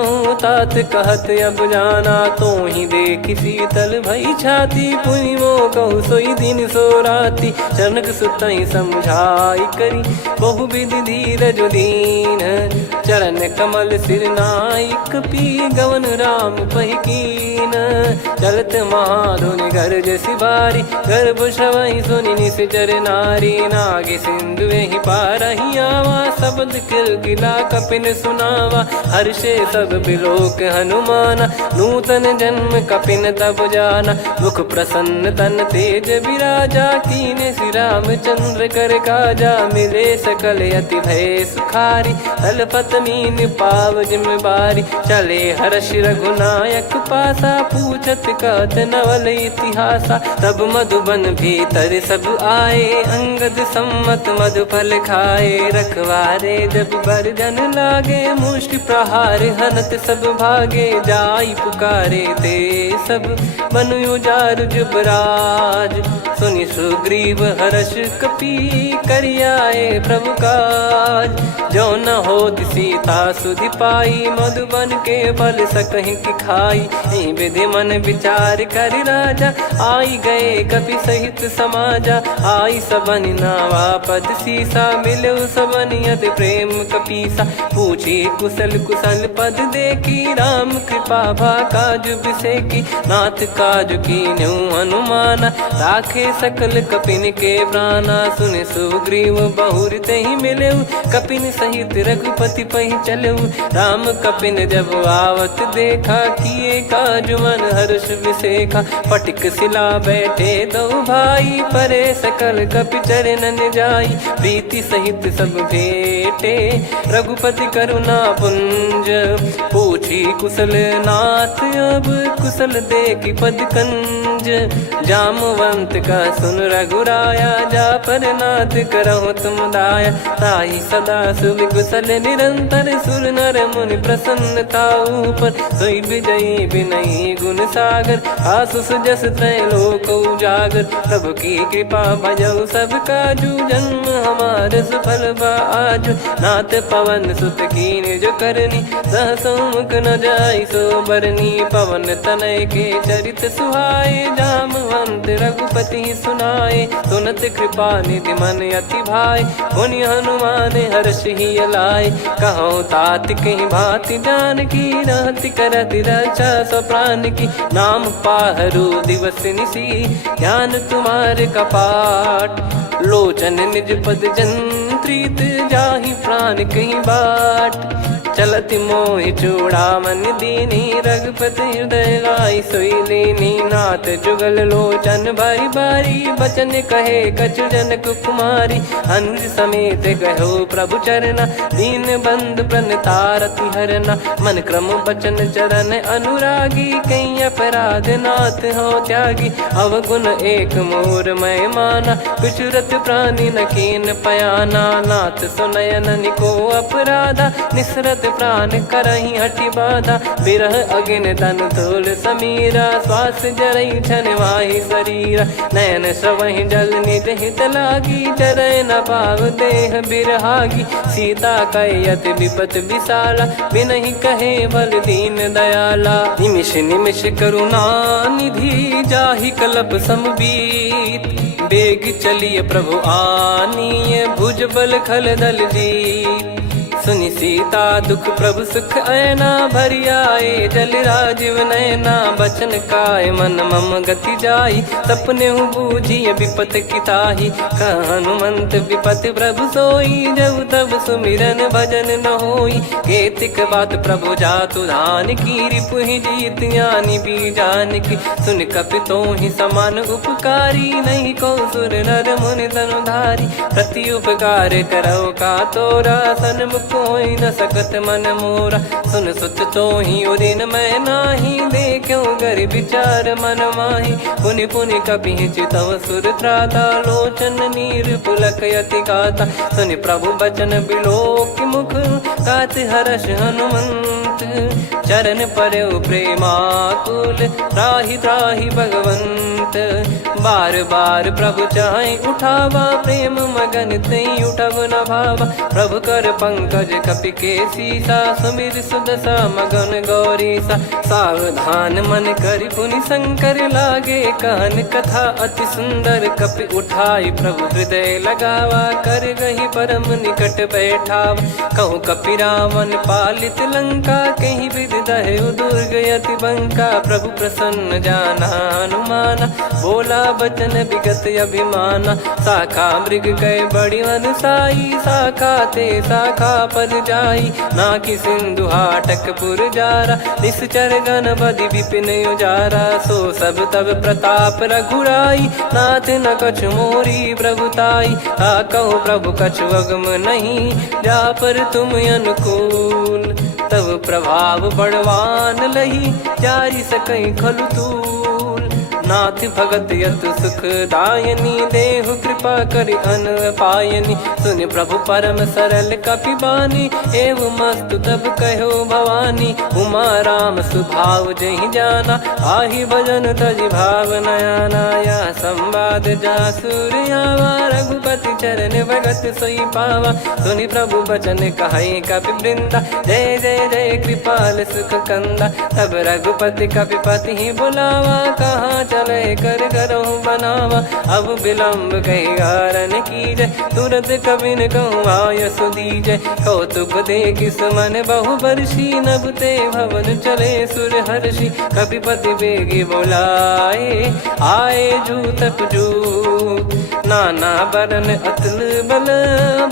तात कहत अब जाना तो ही देख शीतल भई छाती पुनि मो कहु सोई दिन सो राती जनक सुतई समझाई करी बहु विधि धीरज दीन चरण कमल सिर नाइक पी गवन राम पहिकीन चलत महाधुनि गर्ज सिबारी गर्भ श्रवहि सुनि निश्चर नारी नाग सिंधु ही पारही आवा शब्द किलकिला कपिन सुनावा हर्षे सब बिलोक हनुमाना नूतन जन्म कपिन तब जाना मुख प्रसन्न तन तेज विराजा कीने श्री रामचंद्र कर काजा मिले सकल अति भय सुखारी तलपत मीन पाव जिम्मेवारी चले हर्ष रघुनायक पासा पूछत कहत नवल इतिहासा तब मधुबन भीतर सब आए अंगद सम्मत मधुफल खाए रखवारे जब बरजन लागे मुष्टि प्रहार हनत सब भागे जाई पुकारे ते सब मनु उजार जुबराज सुनि सुग्रीव हर्ष कपि करियाए प्रभु काज जो न हो सीता सुधि पाई मधुबन के फल सकहि की खाई विधि मन विचार कर राजा आई गए कपि सहित समाजा आई सबन नावा पद सीसा मिलो सबनियत प्रेम कपीसा पूछी कुशल कुशल पद देखी राम कृपा भा काज बिसेकी नाथ काज की न्यू हनुमाना राखे सकल कपिन के प्राणा सुन सुग्रीव बहुर ते ही मिले कपिन सहित रघुपति पही चले राम कपिन जब आवत देखा किए काज मन हर्ष विसेखा पटिक सिला बैठे दो भाई परे सकल कपि चरणन जाई प्रीति सहित सब भेटे रघुपति करुणा पुंज पूछी कुशल नाथ अब कुशल देखी पद कंज जामवंत का सुन रघुराया जा पर नाथ करहु तुम दाया ताई सदा सुभि कुशल निरंतर सुर नर मुनि प्रसन्नता ऊपर सोई विजयी विनयी गुण सागर आसु सुजस त्रैलोक उजागर प्रभु की कृपा भजऊ सब काजू जन्म हमार सफल बाजू नाथ पवन सुत कीन जो करनी सहसो मुख न जाई सो बरनी पवन तनय के चरित सुहाए जामवंत रघुपति सुनाए सुनत कृपा निधि मन अति भाई पुनि हनुमान हर्ष ही लाए कहो तात कहीं भांति जान की रहति करति रक्षा सो प्राण की नाम पाहरू दिवस निसी ध्यान तुम्हारे कपाट लोचन निज पद जन प्रीत जाहि प्राण कहीं बाट। चलत मोहि चूड़ामन दीनी रघुपति हृदय लाई सोई लीनी। नाथ जुगल लोचन बारी बारी बचन कहे कछु जनक कुमारी। हंस समेत गहो प्रभु चरना दीन बंद प्रणतारति हरना। मन क्रम बचन चरण अनुरागी कहीं अपराध नाथ हो त्यागी। अवगुण एक मोर मैं माना विचुरत प्राणी न कीन पयाना। नाथ सुनयन निको अपराधा निसरत प्राण करही हटि बाधा। बिरह अगिन तन तोल समीरा श्वास जरई छन वाहि शरीरा। नयन सवहि जल निज हित लागी चरय न पाव देह बिरहागी। सीता कयत विपत विशाला बिनहि कहे बल दीन दयाला। निमिष निमिष करुणा निधि जाहि कलप समबीत। बेग चलिए प्रभु आनीय भुज बल खल दल जीत। सुनि सीता दुख प्रभु सुख ऐना भरि आए जल राजीव नैना। बचन काय मन मम गति जाई सपने बूझी विपत किताही। हनुमंत विपत प्रभु सोई जब तब सुमिरन भजन न होई। केतिक बात प्रभु जातु धान की रिपुहि जीत ज्ञानी बीजान की। सुन कपितो ही समान उपकारी नहीं को सुर नर मुनि तनुधारी। प्रति उपकार करो का तोरा सन्मुख कोई न सकत मन मोरा। सुन सुत तो ही उदिन मैं नाही देखो गर विचार मन माही। पुनि पुनि कपि चितव सुर त्राता लोचन नीर पुलक यति गाता। सुनि प्रभु बचन बिलोक मुख गात हर्ष हनुमंत। चरण परयो प्रेमाकुल त्राहि त्राहि भगवंत। बार बार प्रभु चाहे उठावा प्रेम मगन तई उठब न भावा। प्रभु कर पंकज कपि के सीसा सुमिर सुदशा मगन गौरीसा। सावधान मन करि पुनि शंकर लागे कहन कथा अति सुंदर। कपि उठाई प्रभु हृदय लगावा कर गही परम निकट बैठावा। कहूँ कपि रावण पालित लंका कहीं विधि दहु दुर्ग यति बंका। प्रभु प्रसन्न जाना हनुमाना बोला बचन विगत अभिमाना। शाखा मृग गए बड़ी अनुसाई शाखा ते शाखा पर जाई। ना कि सिंधु हाटक पुर जारा निश्चर गण बदि विपिन उजारा। सो सब तब प्रताप रघुराई नाथ न कछु मोरी प्रभुताई। कहूँ प्रभु कछु अगम नहीं जा पर तुम अनुकूल। तब प्रभाव बड़वान लही जारी सकई खलु तूल। नाथ भगत यत सुख दायनी देहु कृपा करि अन पायनी। सुन प्रभु परम सरल कपि बानी एवं मस्तु तब कहो भवानी। उमा राम सुभाव जहि जाना आहि भजन तजि भाव नयाना। या संवाद जासुर आवा रघुपति चरण भगत सोई पावा। सुनि प्रभु बचन कहे कपि वृंदा जय जय जय कृपाल सुख कंदा। तब रघुपति कपि पति ही बुलावा कहाँ चले कर करहु बनावा। अब विलम्ब कही कारण कीजय तुरंत कबिन कहूँ आयस दीजय। कौतुक देख सुमन बहु बरसी नभ ते भवन चले सुर हर्षि। कपिपति बेगी बोलाए आए जूतक जूत। नाना बरन अतुल बल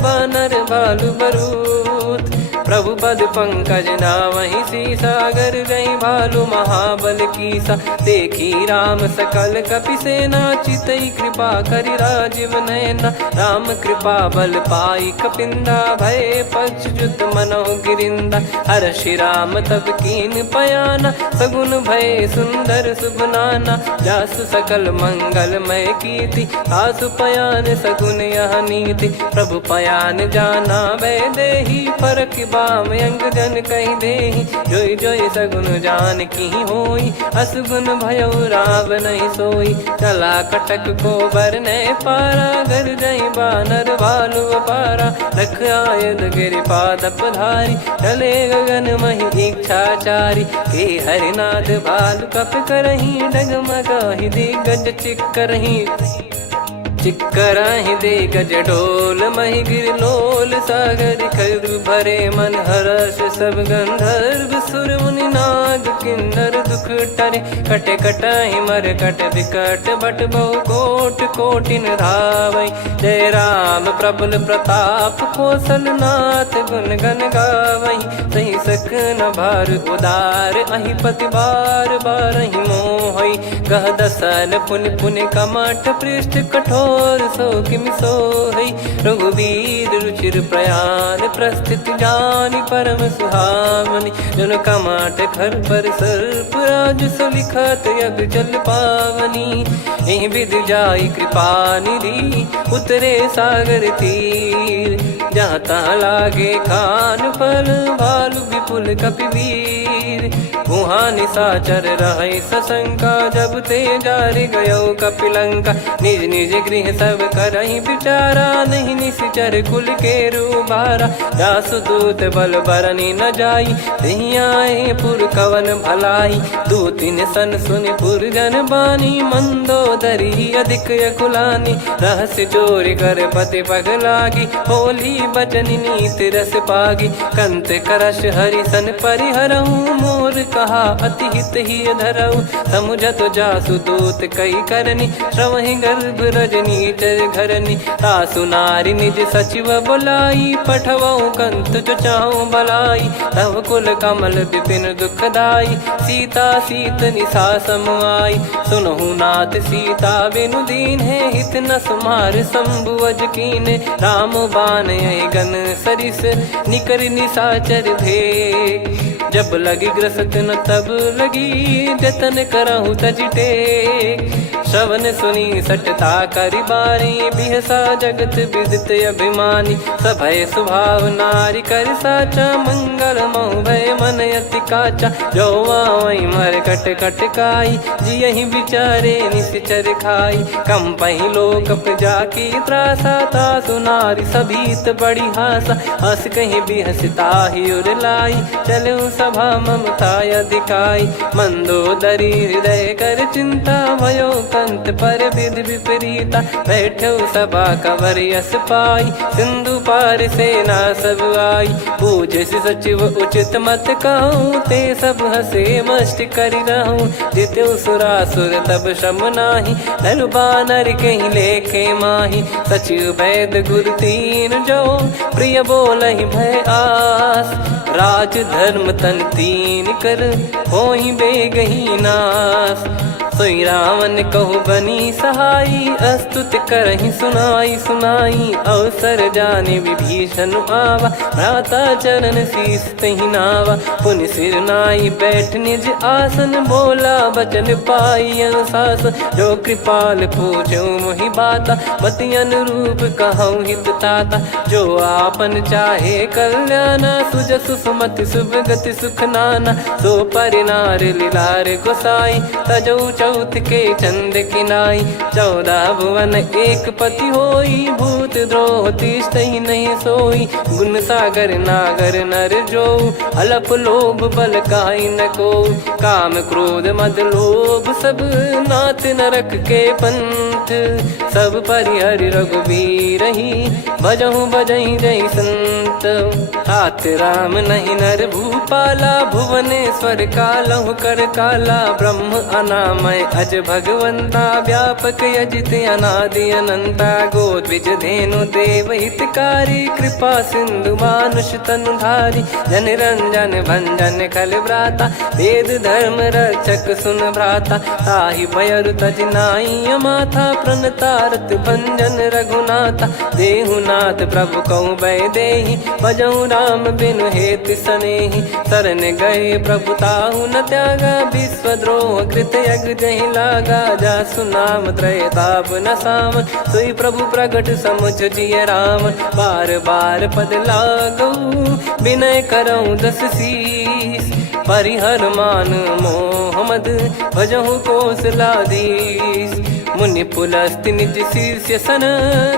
बानर भालु बरूत। प्रभु पद पंकज नावहि सीसागर गई भालु महाबल कीसा। देखी राम सकल कपि सेना चितई कृपा करि राजीव नयना। राम कृपा बल पाई कपिंदा भय पक्ष जुत मनो गिरिंदा। हर्षि राम तब कीन पयाना सगुन भय सुंदर सुभनाना। जासु सकल मंगलमय कीर्ति आसु पयान सगुन यह नीति। प्रभु पयान जाना वै देही फरक बाम अंग जन कहीं देही। जोई जोई सगुन जान की होई असगुन भयो राव नहीं सोई। चला कटक को बरने पारा घर जई बानर भालु पारा। रख आयद गिरि पाद पधारी चले गगन मही इच्छाचारी। के हरिनाथ भालु कप करही डगमगाहि दिग्गज चिक्करही। चिक्कराहि दे गज डोल मही गिर लोल सागर खर भरे मन हर्ष सब गंधर्व सुर मुनि नार माग किन्नर दुख टरे। कटे कटहि मर कट विकट बट बहु कोट कोटिन धावै। जय राम प्रबल प्रताप कौशल नाथ गुण गण गावै। सही सकन भार उदार अहि पति बार बारहि मोहै। गह दसल पुन पुन कमठ पृष्ठ कठोर सो किमि सोहै। रघुवीर रुचिर प्रयाण प्रस्थित जानि परम सुहावनि। जन कमठ खर पर सर्प राज सलिखत यग जल पावनी। एहि विधि जाई कृपा निधि उतरे सागर तीर। जहाँ तहाँ लागे खान फल भालु विपुल कपिवीर। वहाँ निशाचर रहै सशंका जब ते जारि गयो कपिलंका। निज निज गृह सब करहि विचारा नहीं निश्चर कुल के रूबारा। जासु दूत बल बरनि न जाई तेहि आए पुर कवन भलाई। दूतिन सन सुनि पुर जन बानी मंदोदरी अधिक यकुलानी। रहस्य चोरी कर पति पग लागी होली बचन नीति रस पागी। कंत करश हरिसन परिहरहु मोर कहा अति हित ही धरऊ। समुझत जासु दूत कई करनी श्रवहि गर्भ रजनी चर घरनी। तासु नारी निज सचिव बुलाई पठवऊ कंत जो चाहूं बलाई। तव कुल कमल विपिन दुखदाई सीता सीत निशा समाई। सुनहु नाथ सीता बिनु दीन है हित न सुमार शंभु अज कीने। राम बाण गन सरिस निकर निशाचर भेग। जब लगी ग्रसत न तब लगी जतन करहु तज टेक। श्रवण सुनी सटता करि बारी बिहसा जगत विदित अभिमानी। सभय स्वभाव नारी कर साचा मंगल मऊ भय मन अति काचा। जो आवै मर कट कट काई जियहि विचारे निश्चर खाई। कम पहि लोक जाकी त्रासा तासु नारी सभीत बड़ी हासा। हस कहीं बिहसता ही उर लाई चलऊ सभा ममता अधिकाई। मंदोदरी हृदय कर चिंता भयो कंत पर विधि विपरीता। बैठो सभा कवर यस पाई सिंधु पार सेना सब आई। पूज्य सचिव उचित मत कहूँ ते सब हसे मष्ट करि रहूँ। जित्यु सुरासुर तब श्रम नाही नर बानर कहीं लेखे माही। सचिव वैद गुरु तीन जो प्रिय बोलहि भय आस। राज धर्म तन तीन कर होई बेगही नास। सोई रावण कहु बनी सहाई अस्तुत करहि सुनाई सुनाई। अवसर जाने विभीषण आवा भ्राता चरण शीस तहि नावा। पुनि सिर नाई बैठ निज आसन बोला बचन पाई अनुशासन। जो कृपाल पूछो मोहि बाता मति अनुरूप कहूँ हित ताता। जो आपन चाहे कल्याणा सुजसु सुमति सुभगति सुख नाना। सो परिनार लीलार गोसाई तजौ चौथ के चंद किनाई। 14 भुवन एक पति होई भूत द्रोह तिष्ठहि नहीं सोई। गुण सागर नागर नर जो अलप लोभ बल काई न को। काम क्रोध मद लोभ सब नाथ नरक के पंथ। सब परिहरि रघुबीर ही भजहु भजहि जय संत। तात राम नहीं नर भूपाला भुवनेश्वर कालहु कर काला। ब्रह्म अनामय अज भगवंता व्यापक यजित अनादि अनंता। गोद्विज धेनु देव हितकारी कृपा सिंधु मानुष तनुधारी। जन रंजन भंजन खल भ्राता वेद धर्म रक्षक सुन भ्राता। ताहि भयरु तज नाई माथा प्रणतारत भंजन रघुनाथा। देहुनाथ प्रभु कहु भय देहि भजहु राम बिनु हेत सनेहि। शरण गए प्रभु ताहु न त्यागा विश्वद्रोह कृत यज्ञ जहि लागा। जासु नाम त्रय ताप न सामन सोई प्रभु प्रगट समुझ जिय राम। बार बार पद लागऊ विनय करऊँ 10 शीस। परिहर मान मोह मद भजहु कौशलाधीश। मुनि पुलस्त्य निज शिष्य सन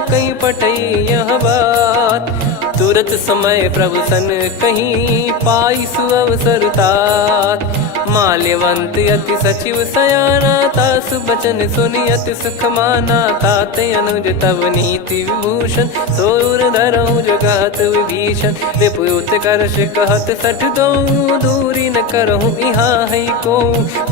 कहीं पठई यह बात। तुरत समय प्रभु सन कहीं पाई सुअवसर तात। माल्यवंत अति सचिव सयाना तासु बचन सुनि अति सुख माना। ताते अनुज तव नीति विभूषण सोर धरऊ जगत विभीषण। विपुत करश कहत सठ दो दूरी न करहु यहाँ है को।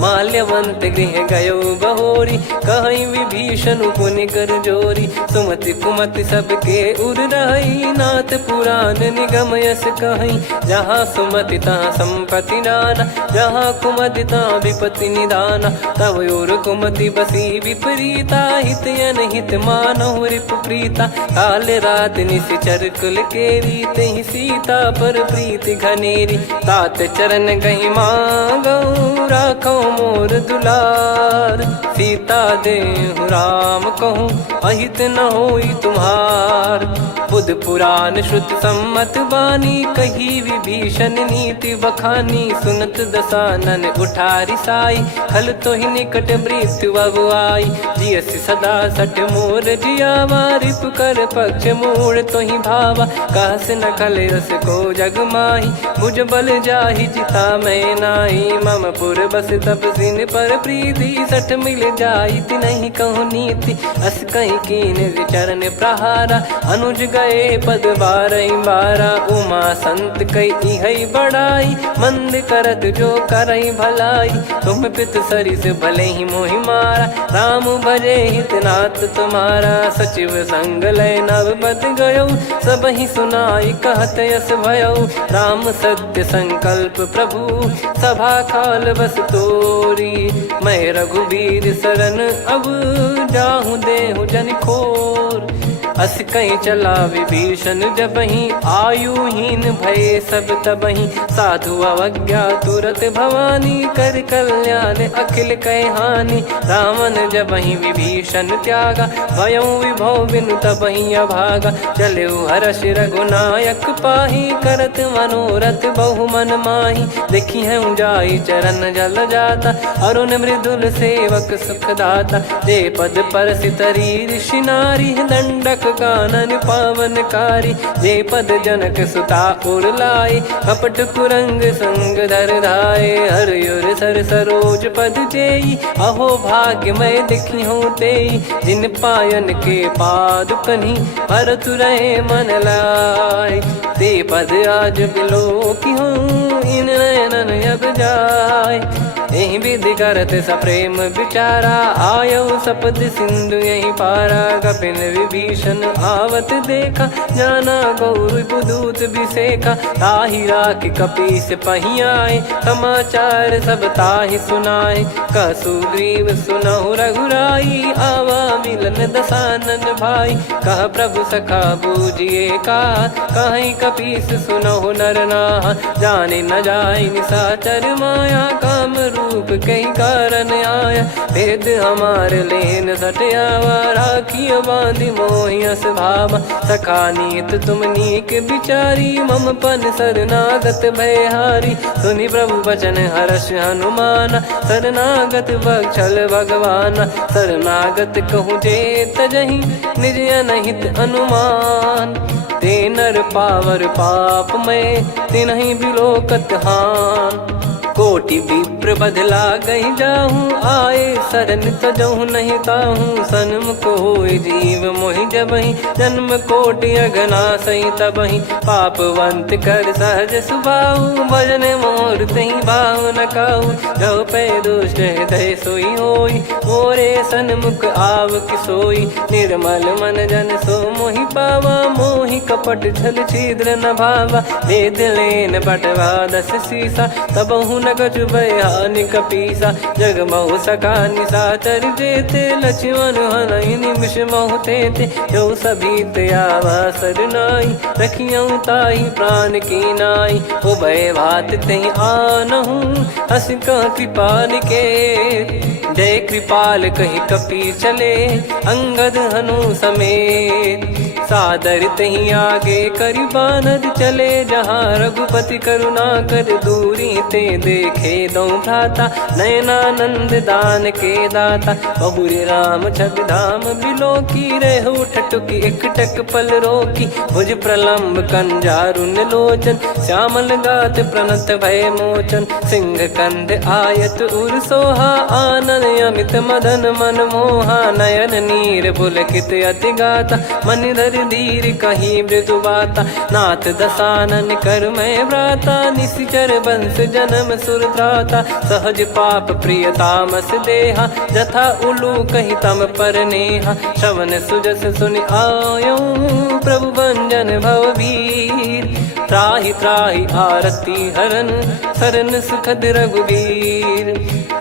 माल्यवंत गृह गयो बहोरी, कहीं विभीषण पुनि कर जोरी। सुमति कुमति सबके उर रही, नाथ पुराण निगम यस कहीं। जहाँ सुमति तहाँ संपत्ति नाना, जहाँ कुमति तहाँ विपत्ति निदाना। तब और कुमति बसी विपरीता, हित अनहित मानहु रिपु प्रीता। काल रात निश्चर कुल केरी, तहि सीता पर प्रीति घनेरी। तात चरण गही मांगऊ, राखो मोर दुलार। सीता देहु राम कहूँ, अहित न होई तुम्हार। बुध पुराण श्रुत सम्मत बानी, कही विभीषण नीति बखानी। सुनत दसानन उठारी साई, खल तो ही निकट मृत्यु अब आई। जियसि सदा सठ मोर जियावा, रिप कर पक्ष मूड़ तो ही भावा। कहस न खल रस को जग माही, मुझ बल जाहि जिता मैं नाई। मम पुर बस तपसिन पर प्रीति, सठ मिल जाई नहीं कहूँ नीति। अस कहीं कीन चरण प्रहारा, अनुज गए पद बारही बारा। उमा संत कई है बड़ाई, मंद करत जो करई भलाई। तुम पित सरिस भले ही मोहि मारा, राम भजे हित नाथ तुम्हारा। सचिव संग लय नव बद गयो, सब ही सुनाई कहत यस भयो। राम सत्य संकल्प प्रभु, सभा काल बस तोरी। मैं रघुबीर शरण अब, जाहूँ देहु जन खोर। अस कहीं चला विभीषण जबहि, आयुहीन भय सब तबहि। साधु अवज्ञा तुरत भवानी, कर कल्याण अखिल कह हानि। रावण जबहि विभीषण त्यागा, भयउ विभव बिनु तबहि अभागा। चलऊ हर्ष रघुनायक पाही, करत मनोरथ बहु मन माही। देखी है जाई चरण जल जाता, अरुण मृदुल सेवक सुखदाता। जे पद पर सितरी ऋषि नारी, दंडक कानन पावनकारी। जे पद जनक सुता उर लाए, कपट कुरंग संग धर धाये। हरियुर सर सरोज पद जेई, अहो भाग्य मैं दिखी हूँ तेई। जिन पायन के पाद कन्ही, भरत रहे मन लाए। ते पद आज बिलो की हूँ, इन नयनन अब जाय। यही विधि करत सप्रेम विचारा, आयऊ सपद सिंधु यही पारा। कपिन विभीषण आवत देखा, जाना गौर बुदूत बिसेखा। ताहि राख कपीस पही आए, समाचार सब ताहि सुनाए। कह सुग्रीव सुनहु रघुराई, आवा मिलन दसानन भाई। कह प्रभु सखा बूझिए का, कहीं कपीस सुनहु नर नाहा। जाने न जाय निशाचर माया, काम रूप कई कारण आया। भेद हमार लेन सटयावा, राखियो बांधि मोहियस भावा। सखा नीत तुम नीक बिचारी, मम पन शरणागत भयहारी। सुनि प्रभु वचन हर्ष हनुमाना, शरणागत बक्षल भगवाना। शरणागत कहूँ जे तजहि, निज अनहित अनुमान। ते नर पावर पाप में, तिन्हि बिलोकत हान। कोटि विप्र बदला गई जाहूँ, आए शरण तजहु नहीं ताहूँ। सन्मुख होय जीव मोहि जबहि, जन्म कोटि अगना सही तबहि। पापवंत कर सहज सुभाऊ, भजन मोर तहि भाव न काहू। जो पै दुष्ट हृदय सोई होई, मोरे सन्मुख आव किसोई। निर्मल मन जन सो मोहि पावा, मोहि कपट छल छिद्र न भावा। वेद लेन बटवा दस सीसा, तबहु न कछु भयानि कपीसा। जग महु सखा निशाचर जेते, लक्ष्मण हनहि निमिष महु तेते। जो सभी त्यावा सरनाई, रखियऊ ताहि प्राण की नाई। उभय भात तहि आनहु, हस कह कृपाल के। जय कृपाल कहि कपी चले, अंगद हनु समेत। सादर तही आगे करि बानर चले, जहाँ रघुपति करुणा कर दूरी ते देखे दो भ्राता। नयनानंद दान के दाता, बहुरी राम छग धाम बिलो की। रेहु ठटुकी एकटक पल रोकी, भुज प्रलम्ब कंजारुन लोचन। श्यामल गात प्रणत भय मोचन, सिंह कंध आयत उर सोहा। आनन अमित मदन मन मोहा, नयन नीर पुलकित अति गाता। मनिधर कर धीर कहीं मृदु बाता। नाथ दसानन कर मैं व्राता, निशिचर बंस जन्म सुर त्राता। सहज पाप प्रिय तामस देहा, जथा उलू कही तम पर नेहा। श्रवण सुजस सुनि आयो, प्रभु भंजन भवबीर। त्राहि त्राहि आरती हरन, सरन सुखद रघुबीर।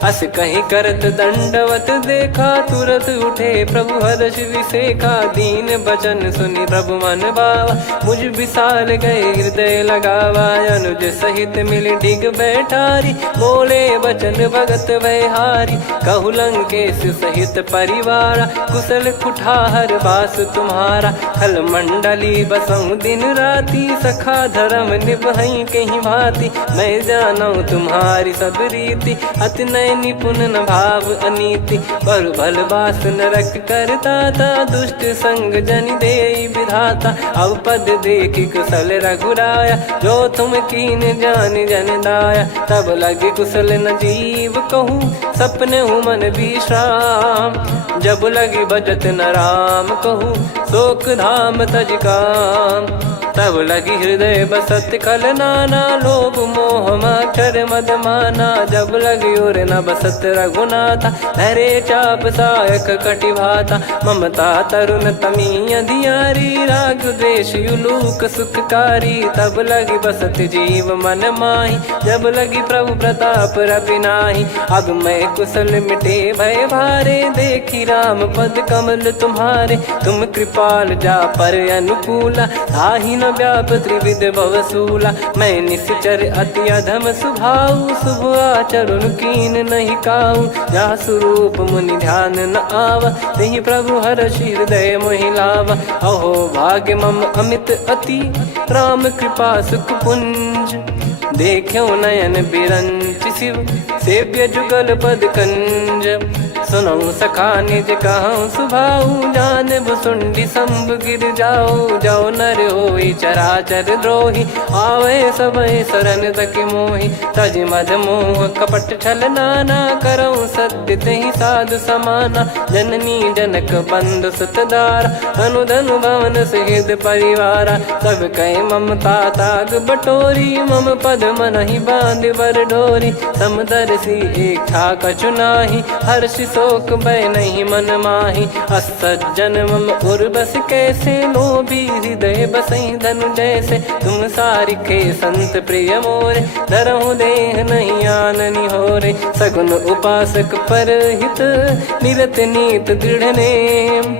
अस कहीं करत दंडवत देखा, तुरत उठे प्रभु हर्ष विसेखा। दीन बचन सुनि प्रभु मन भावा, मुझ विसाल गए हृदय लगावा। अनुज सहित मिल डिग बैठारी, बोले बचन भगत वैहारी। कहु लंकेश सहित परिवारा, कुशल कुठार बास तुम्हारा। खल मंडली बसऊं दिन राती, सखा धर्म निभई कहीं भांति। मैं जानू तुम्हारी सब रीति, अति नय निपुण न भाव अनीति। पर भल बास नरक करता था, दुष्ट संग जन दे विधाता। अब पद देखी कुशल रघुराया, जो तुम कीन जान जन दाया। तब लगे कुशल न जीव कहूँ, सपने हूँ मन विश्राम। जब लगी बजत न राम कहूँ, शोक धाम तज काम। तब लगी हृदय बसत खल नाना, लोभ मोह मक्षर मद माना। जब लगी उर न बसत रघुनाथा, धरे चाप सायक कटि भाता। ममता तरुण तमी अधियारी, राग द्वेष युलूक सुखकारी। तब लगी बसत जीव मन माही, जब लगी प्रभु प्रताप रवि नाही। अब मैं कुशल मिटे भय भारे, देखी राम पद कमल तुम्हारे। तुम कृपाल जा पर अनुकूला, ताहि न व्याप त्रिविध भवसूला। मैं निश्चर अति अधम सुभाऊ, शुभ आचरण कीन नहीं काऊ। जा स्वरूप मुनि ध्यान न आवा, तेहि प्रभु हर्ष हृदय मोहि लावा। अहो भाग्य मम अमित अति, राम कृपा सुख पुंज। देखो नयन बिरंच शिव, सेव्य जुगल पद कंज। सुनऊ सखा निज कहूँ सुभाऊ, जान भुसुंडी संभ गिर जाओ। जाओ नर होई चराचर द्रोही, आवे सबय शरण तक मोहि। तज मद मोह कपट छल नाना, करऊँ सत्य तेहि साधु समाना। जननी जनक बंधु सुतदारा, धनु धनु भवन सहित परिवारा। सब कहे ममता ताग बटोरी, मम पद मनहि बांध बर डोरी। समदर्शी इच्छा कछु नाही, हर्ष शोक भय नहीं मन माही। असज्जन मम उर्वश कैसे, लोभी हृदय बसई धनु जैसे। तुम सारिखे संत प्रिय मोरे, धरहु देह नहीं आननि होरे। सगुन उपासक परहित, निरत नीत दृढ़ नेम।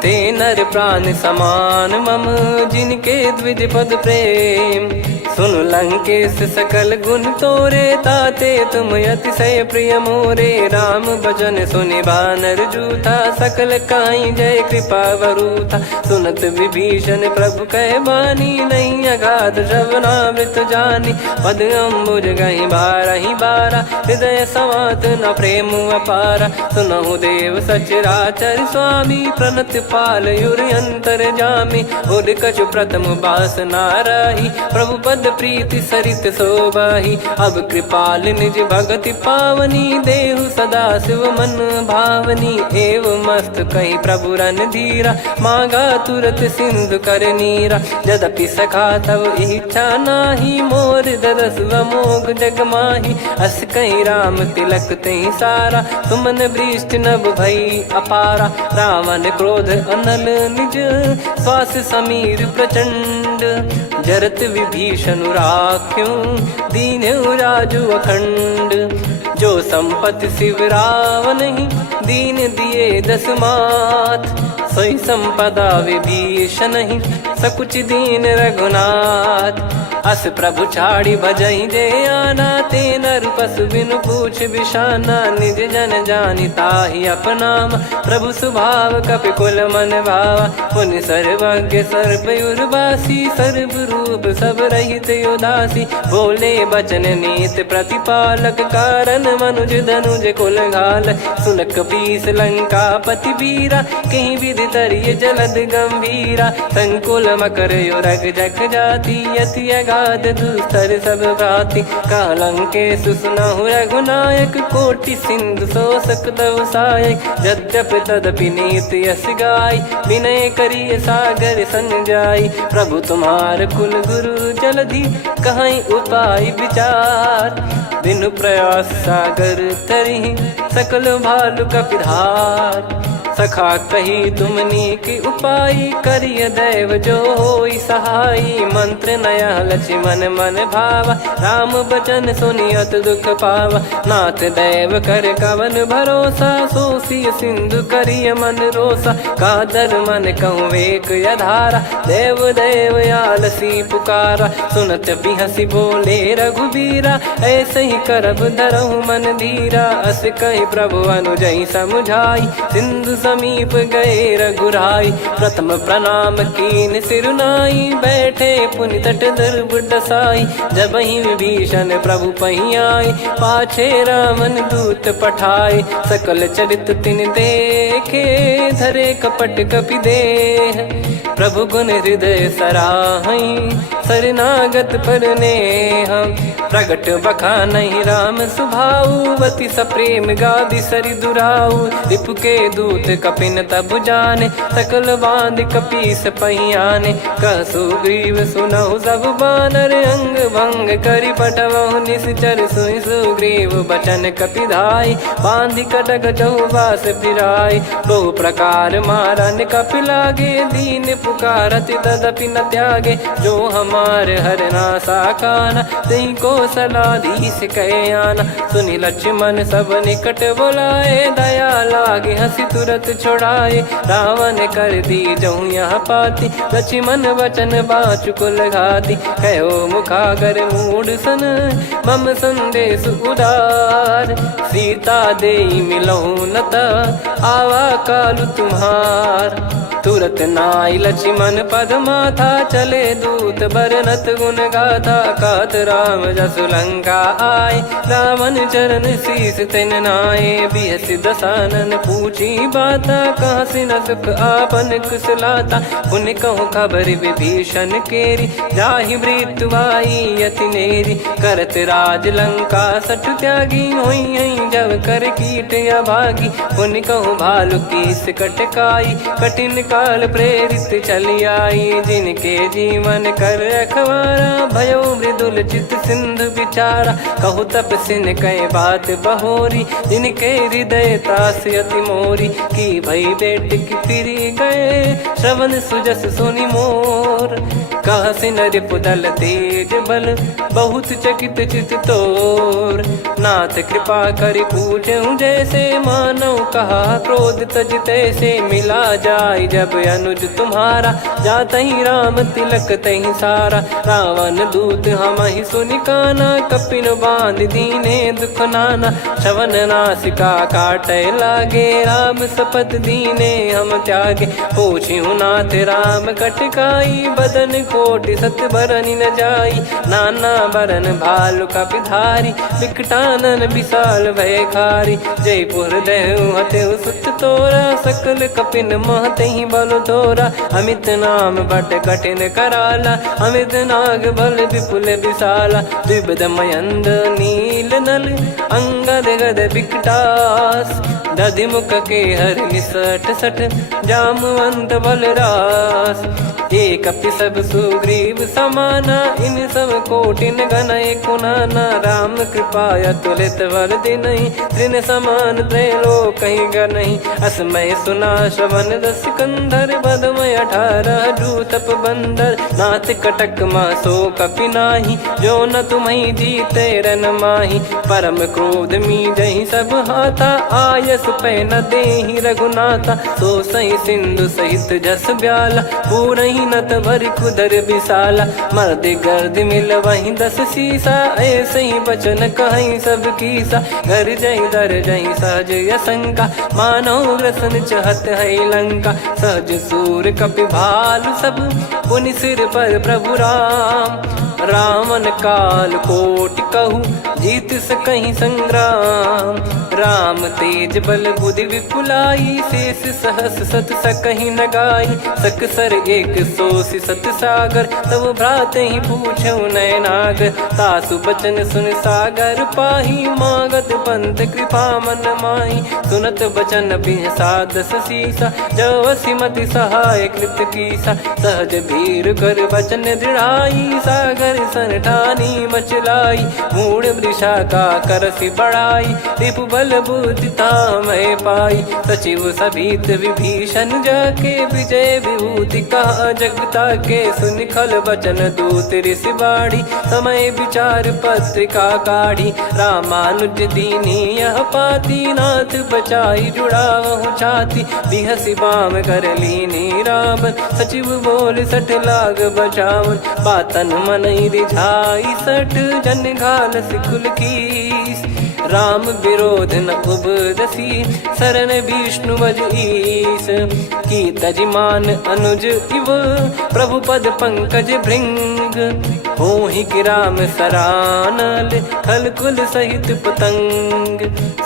ते नर प्राण समान मम, जिनके द्विज पद प्रेम। सुन लंकेश सकल गुण तोरे, ताते तुम अतिशय प्रिय मोरे। राम भजन सुनि बानर जूथा, सकल काई जय कृपा वरूथा। सुनत विभीषण प्रभु कह बानी, नहीं अगाध श्रवणामृत जानी। पद अम्बुज गहि बारहि बारा, हृदय समात न प्रेम अपारा। सुनहु देव सचराचर स्वामी, प्रणत पाल युर अंतर जामी। उद कछु प्रथम बास नाराही, प्रभु पद प्रीति सरित शोभाही। अब कृपाल निज भगति पावनी, देहु सदा शिव मन भावनी। एव मस्त कही प्रभु रन धीरा, मांगा तुरत सिंधु कर नीरा। यद्यपि सखा तब इच्छा नाही, मोर दरस अमोघ जग माही। अस कहीं राम तिलक तहि सारा, सुमन वृष्ट नभ भई अपारा। रावण क्रोध अनल निज, श्वास समीर प्रचंड। जरत विभीषण राख्यों, दीन्हु राजु अखंड। जो संपत्ति शिव रावण ही, दीन दिए दस मात। सोई संपदा विभीषण ही, सकुच दीन रघुनाथ। अस प्रभु छाड़ी भजई जे आना, ते नर पशु बिनु पूछ बिशाना। निज जन जानि ताहि अपनाम, प्रभु स्वभाव कपि कुल मन भावा। मुनि सर्वज्ञ सर्वयुर्वासी, सर्व रूप सब रहित उदासी। बोले बचन नीत प्रतिपालक, कारण मनुज धनुज कुल घाल। सुन कपीस लंका पति वीरा, कहीं विधि तरिय जलद गंभीरा। संकुल मकर युरग जख जाति, यति गाद दुस्तर सब भांति कालंके सुसुनाहु रघुनायक कोटि सिंधु शोषक तव सहायक यद्यपि तदपि नीत यस गाय विनय करिय सागर सन जाई प्रभु तुम्हार कुल गुरु जलधि कहीं उपाय विचार बिनु प्रयास सागर तरिहि सकल भालु कपिधार सखा कही तुमनी की उपाय करिय दैव जो होई सहाई मंत्र नया लक्ष्मण मन भावा राम बचन सुनियत दुख पावा नाथ दैव कर कवन भरोसा सोसिय सिंधु करिय मन रोसा कादर मन कहूँ वेक यधारा देव देव आलसी पुकारा सुनत बिहसी बोले रघुबीरा ऐसे ही करब धरहु मन धीरा अस कही प्रभु अनुजई समुझाई सिंधु समीप गए रघुराई प्रथम प्रणाम कीन सिरुनाई बैठे पुनि तट दर्भ डसाई जब ही विभीषण प्रभु पही आए पाछे रामन दूत पठाए सकल चरित तिन देखे धरे कपट कपि देह प्रभु गुण हृदय सराहई शरणागत पर नेह प्रगट बखानहि राम सुभाऊ वति सप्रेम गादि सरि दुराऊ रिपु के दूत कपिन तब जाने सकल बांध कपीस पहियाने कह सुग्रीव सुनहु सब बानर अंग भंग करि पटवहु निश्चर सुनि सुग्रीव बचन कपिधाई बांधि कटक चहुबास फिराई बहु प्रकार मारन कपि लागे दीन पुकारति तदपि न त्यागे जो हमार हरना साकाना तही को सलाधीश कहे आना सुनि लक्ष्मण सब निकट बुलाए दया लागे हंसी तुरत छोड़ाए रावण कर दी जहूँ यहाँ पाती लक्ष्मण वचन बाचु कुल घाती कहो मुखागर मूड सन मम संदेश उदार सीता देई मिलहु नता आवा कालु तुम्हार तुरत नाई लक्ष्मण पद माथा चले दूत बरनत गुण गाथा कात राम जसु लंका आए रावण चरण शीस तिन नाये बिहसि दसानन पूछी बाता कहाँ से न सुख आपन कुशलाता पुन कहूँ खबर विभीषण केरी जाहि मृत्यु आई यति नेरी करत राज लंका सठ त्यागी होई जब कर कीट अभागी पुन कहूँ भालु कीस कटकाई कठिन काल प्रेरित चली आई जिनके जीवन कर रखवारा भयो मृदुल चित सिंधु विचारा कहु तप सिन कई बात बहोरी जिनके हृदय तास अति मोरी की भई बेट की फिरी गए श्रवण सुजस सुनि मोर कह सिन रिपुदल तेज बल बहुत चकित चित तोर नाथ कृपा करि पूछूं जैसे मानव कहा क्रोध तज तैसे मिला जाय जब अनुज तुम्हारा जात ही राम तिलक तही सारा रावण दूत हम ही सुनि काना कपिन बांध दीने दुख नाना श्रवण नासिका काटे लागे राम सपत दीने हम त्यागे पूछ्यू नाथ राम कटकाई बदन कोटि सत बरनि न जाई नाना बरन भालु कपिधारी विकटानन विशाल भय खारी जयपुर देहु हतेउ सुत तोरा सकल कपिन महतहि बल तोरा अमित नाम बट कठिन कराला अमित नाग बल विपुल विशाला द्विपद मयंद नील नल अंगद गद विकटास दधि मुख के हर निसठ सठ जामवंत बलरास एक अपि सब सुग्रीव समाना इन सब कोटिन गनय कुनाना राम कृपा अतुलित बल दिनहि त्रिन समान त्रैलोक कहीं गनहि असमय सुना श्रवण दस कंधर बदमय 18 जूतप बंदर नाथ कटक मासो कपि नाही जो न तुम्हि जीते रन माही परम क्रोध मी जहि सब हाथा आयस पै न देहि रघुनाथा सो सही सिंधु सहित जस ब्याला पूरहि नत भरि कुदर विशाला मर्द गर्द मिल वहीं 10 सीसा ऐसे ही बचन कहीं सब कीसा घर जहि दर जहि सहज यसंका मानव रसन चहत है लंका सहज सूर कपि भालु सब पुनि सिर पर प्रभु राम रावण काल कोटि कहु जीत सकहीं संग्राम। राम तेज बल बुद्धि विपुलाई, शेष सहस सत सकहीं न गाई। सकसर एक सोसी सत सागर, तब भ्रात ही पूछो नयनागर। तासु बचन सुन सागर पाही, मागत पंथ कृपा मन माही। सुनत बचन बिहसादस सीसा, जव सिमति सहाय कृत कीसा। सहज भीर कर बचन दृढ़ाई, सागर सन ठानी मचलाई। मूढ़ वृषा का करसि बढ़ाई, रिपु बल बुद्धि तामय पाई। सचिव सभीत विभीषण जाके, विजय विभूति कहा जगता के। सुनि खल बचन दूत ऋषि बाड़ी, समय विचार पत्रिका काढ़ी। रामानुज दीनी यह पाती, नाथ बचाई जुड़ावहु छाती। बिहसि बाम कर लीनी रावण, सचिव बोल सठ लाग बचावन। बातन मनई रिझाई सठ, जन घाल सिकुल कीस। राम विरोध न उपदसी, शरण विष्णु बज ईस। की तजिमान अनुज इव, प्रभु पद पंकज भृंग। होहि कि राम सरानल, खल कुल सहित पतंग।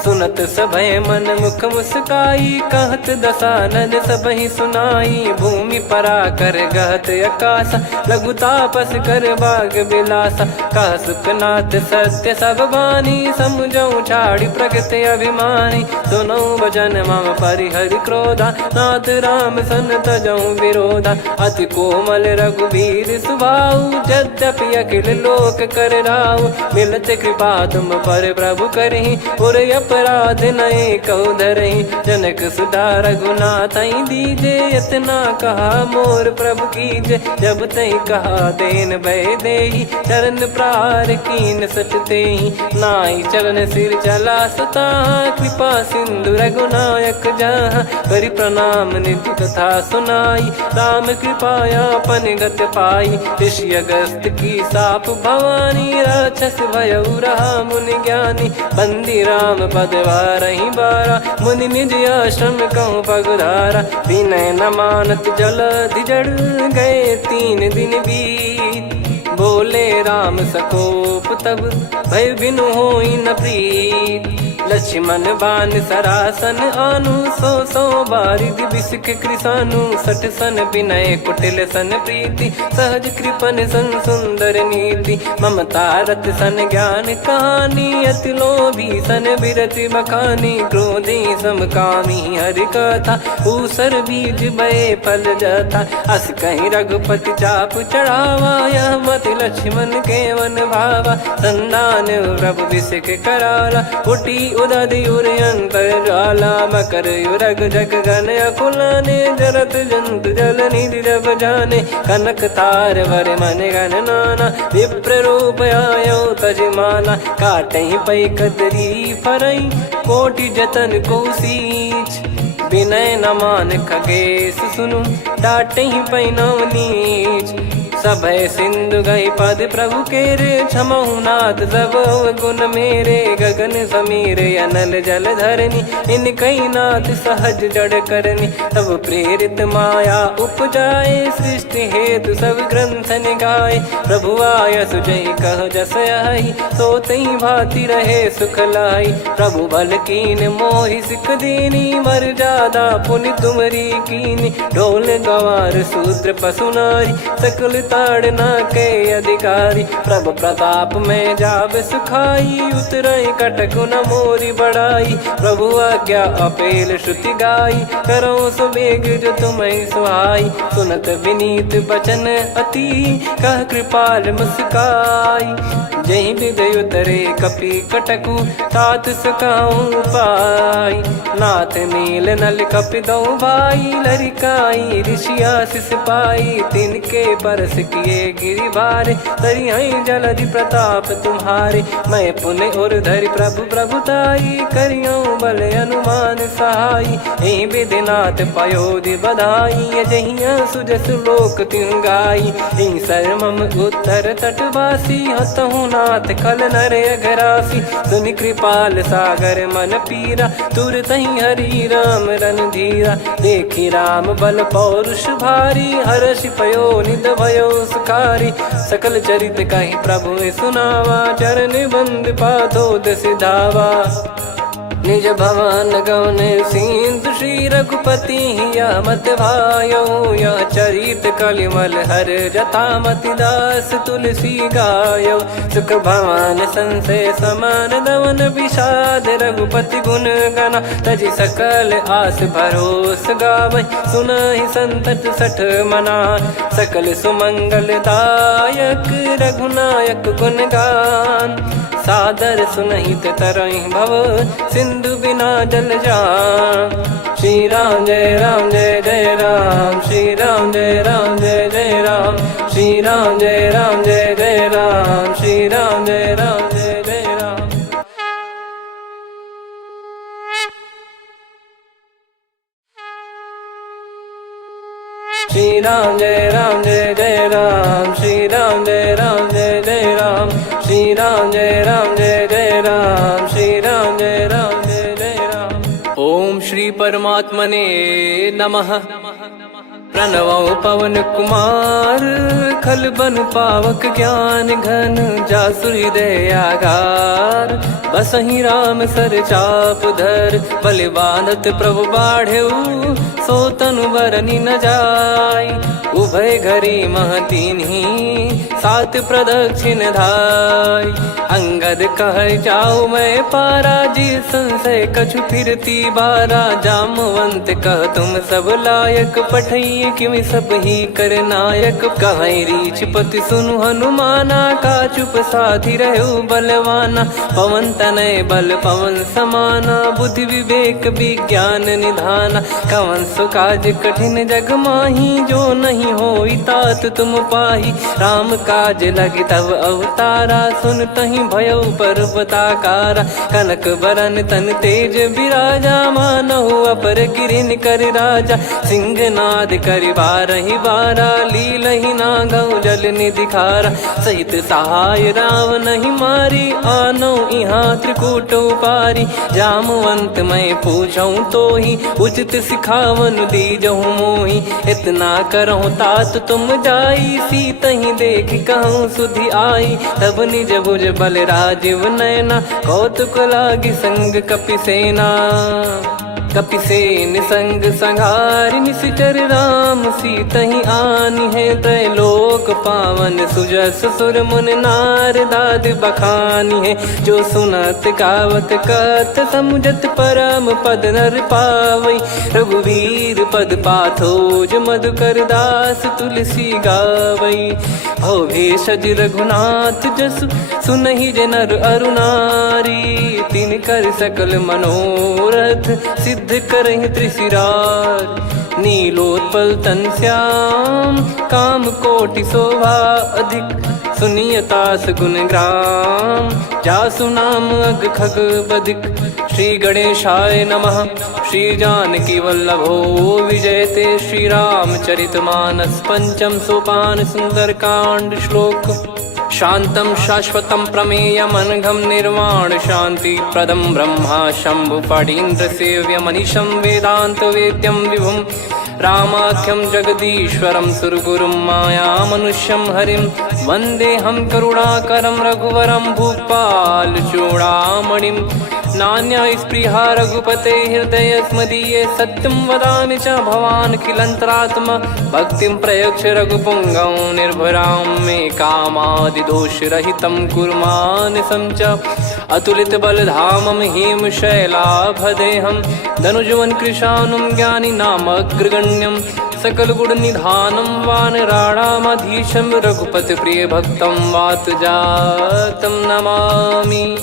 सुनत सभय मन मुख मुस्काई, कहत दसानन सबहि सुनाई। भूमि परा कर गहत आकाशा, लघु तापस कर बाग बिलासा। कह सुखनाथ सत्य सब बानी, समुझौ छाड़ी प्रगति अभिमानी। सुनो भजन मम परिहरि क्रोधा, नाथ राम सन तजौ विरोधा। अति कोमल रघुवीर सुभाऊ, यद्यपि अखिल लोक कर राऊ। मिलत कृपा तुम पर प्रभु करहि, पुर अपराध नए कौ धरहि। जनक सुधा रघुनाथ दीजे, इतना कहा मोर प्रभु कीजे। जब तई कहा देन भय देहि, चरण प्रार कीन सट तेहि। नाई चरण सिर चला सता, कृपा सिंधु रघुनायक जहाँ। करि प्रणाम निधि कथा सुनाई, राम कृपाया पन गत पाई। ऋषि अगस्त की साप भवानी, राक्षस भयउ रहा मुनि ज्ञानी। बंदी राम पद वारहि बारा, मुनि निज आश्रम कहूँ पगधारा। विनय न मानत जलधि जड़, गए 3 दिन बीत। बोले राम सकोप तब, भय बिनु होई न प्रीत। लक्ष्मण बान सरासन आनु, 100 बारिधि बिसक कृसानु। 60 सन विनय कुटिल सन प्रीति, सहज कृपन सन सुंदर नीति। ममता रत सन ज्ञान कहानी, अति लोभी सन बिरति बखानी। क्रोधी समकामी हरि कथा, ऊसर बीज बये फल जथा। अस कहीं रघुपति चाप चढ़ावा, यह मत लक्ष्मण के मन भावा। संदान प्रभु बिसक कराला, उठी उदधि उर अंतर ज्वाला। मकर युरग जग गण अकुलाने, जरत जंतु जल निधि जब जाने। कनक तार वर मन गण नाना, विप्र रूप आयो तजमाना। काटहि पै कदरी फरई, कोटि जतन को सींच। विनय न मान खगेश सुनु, डांटहि पै नव नीच। सभय सिंधु गई पद प्रभु केरे, क्षमहु नाथ सब गुण मेरे। गगन समीरे अनल जल धरनी, इन कई नाथ सहज जड़ करनी। तब प्रेरित माया उपजाए, सृष्टि हेतु सब ग्रंथ निगाए। प्रभु आय सुजई कह जस आई, सोतई भांति रहे सुख लाई। प्रभु बल कीन मोहि सिख दीनी, मर्यादा पुनि तुमरी कीनी। ढोल गवार शूद्र पशु नारी, सकल ताड़ना के अधिकारी। प्रभु प्रताप में जाब सुखाई, उतरई कटक न मोरी बढ़ाई। प्रभु आज्ञा अपेल श्रुति गाई, करो सुबेग जो तुम्हें सुहाई। सुनत विनीत बचन अति, कह कृपाल मुस्काई। जहि हृदय उतरे कपि कटकु, तात सकाऊं पाई। नाथ नील नल कपि दो भाई, लरिकाई ऋषि आशीष पाई। तिनके परस किए गिरि भारे, तरिहै जलधि प्रताप तुम्हारे। मैं पुण्य और धरि प्रभु प्रभुताई, करियौ बल अनुमान सहाई। एहि विधिनाथ पयोधि बधाई, जहिया सुजस लोक तिहुँ गाई। एहि सरमम उत्तर तटवासी, हतहु रघुनाथ खल नर अघरासी, सुनि कृपाल सागर मन पीरा, तुरतहि हरि राम रणधीरा। देखि राम बल पौरुष भारी, हर्षि पयो निध भयो सुखारी। सकल चरित कहि प्रभु सुनावा, चरण बंद पादोद सिधावा। निज भवन गौन सिंधु श्री रघुपति हिया मत भायो, यह चरित कलिमल हर जथा मति दास तुलसी गायो। सुख भवन संशय समान दवन विषाद, रघुपति गुण गना तजि सकल आस भरोस गावै। सुनहि संतत सठ मना, सकल सुमंगल दायक रघुनायक गुण गान। सादर सुनहित तरहि भव, सिंधु बिना जल जान। श्री राम जय जय राम, श्री राम जय जय राम, श्री राम जय जय राम, श्री राम जय जय राम। श्री राम जय जय राम, श्री राम जय जय राम, श्री राम जय जय राम, श्री राम जय जय राम। ओम श्री परमात्मने नमः। प्रणवौ पवन कुमार, खल बन पावक ज्ञान घन, जासु हृदय आगार। बसहि राम सर चाप धर, बलि बांधत प्रभु बाढ़ऊ, सो तनु बरनि न जाय। उभय घरी महतीन्ही, सात प्रदक्षिण धाय। अंगद कह जाऊ मैं पारा, जी संशय कछु फिरती बारा। जामवंत कह तुम सब लायक, पठई किमि सब ही कर नायक। कहै रीछ पति सुनु हनुमाना, का चुप साधि रहु बलवाना। पवन तनय बल पवन समाना, बुद्धि विवेक विज्ञान निधाना। कवन सो काज कठिन जग माही, जो नहीं होई तात तुम पाही। राम काज लगी तब अवतारा, सुन तहि भयउ पर्वताकारा। कनक बरन तन तेज बिराजा, मानहु अपर गिरिन कर राजा। सिंहनाद करि बारहि बारा, लीलहि नागौ जल निधि खारा। सहित सहाय राम नहीं मारी, आनौ इहाँ त्रिकूट उपारी। जामवंत मैं पूछऊँ तोहि, उचित सिखावन दीजहु मोहि। इतना करहु तात तुम जाई, सीतहि देख कहूँ सुधि आई। तब निज भुज बल राजीव नयना, कौतुक लागी संग कपिसेना। कपिसेन संग संघारि निशिचर राम, सीतहि आनि है त्रैलोक पावन। सुजस सुर मुन नार दाद बखानी है, जो सुनत गावत कथ समुझत परम पद नर पावै। रघुवीर पद पाथोज मधुकर दास तुलसी गावै। भव भेषज रघुनाथ जसु, सुनहि जे नर अरु नारी। तिन कर सकल मनोरथ, सिद्ध करहि त्रिशिरार। नीलोत्पल तन श्याम, काम कोटि शोभा अधिक। सुनियतास गुण ग्राम, जासु नाम अग खग बधिक। श्री गणेशाय नमः। श्री जानकी वल्लभो विजयते, श्री रामचरित मानस पंचम सोपान सुंदरकांड श्लोक। शांतं शाश्वतं प्रमेयमनघं निर्वाण शांति प्रदं ब्रह्मा शंभु फणीन्द्र सेव्य मनीषं वेदांत वेद्यं विभुं। रामाख्यं जगदीश्वरं सुरगुरुं माया मनुष्यं हरिं। वन्देऽहं करुणाकरं रघुवरं भूपाल चूडामणिं। नान्या स्पृहा रघुपते हृदय स्मदीये, सत्यं वदामि च भवान् खिलन्तरात्मा। भक्तिं प्रयच्छ रघुपुङ्गं निर्भरां मे कामादिदोषरहितं कुर्मानसं च। अतुलित बलधामं हेमशैलाभदेहं, धनुजवन कृशानुं ज्ञानिनामग्रगण्यं। सकल गुण निधानं वानराणामधीशं, रघुपति प्रिय भक्तं वातजातं नमामि।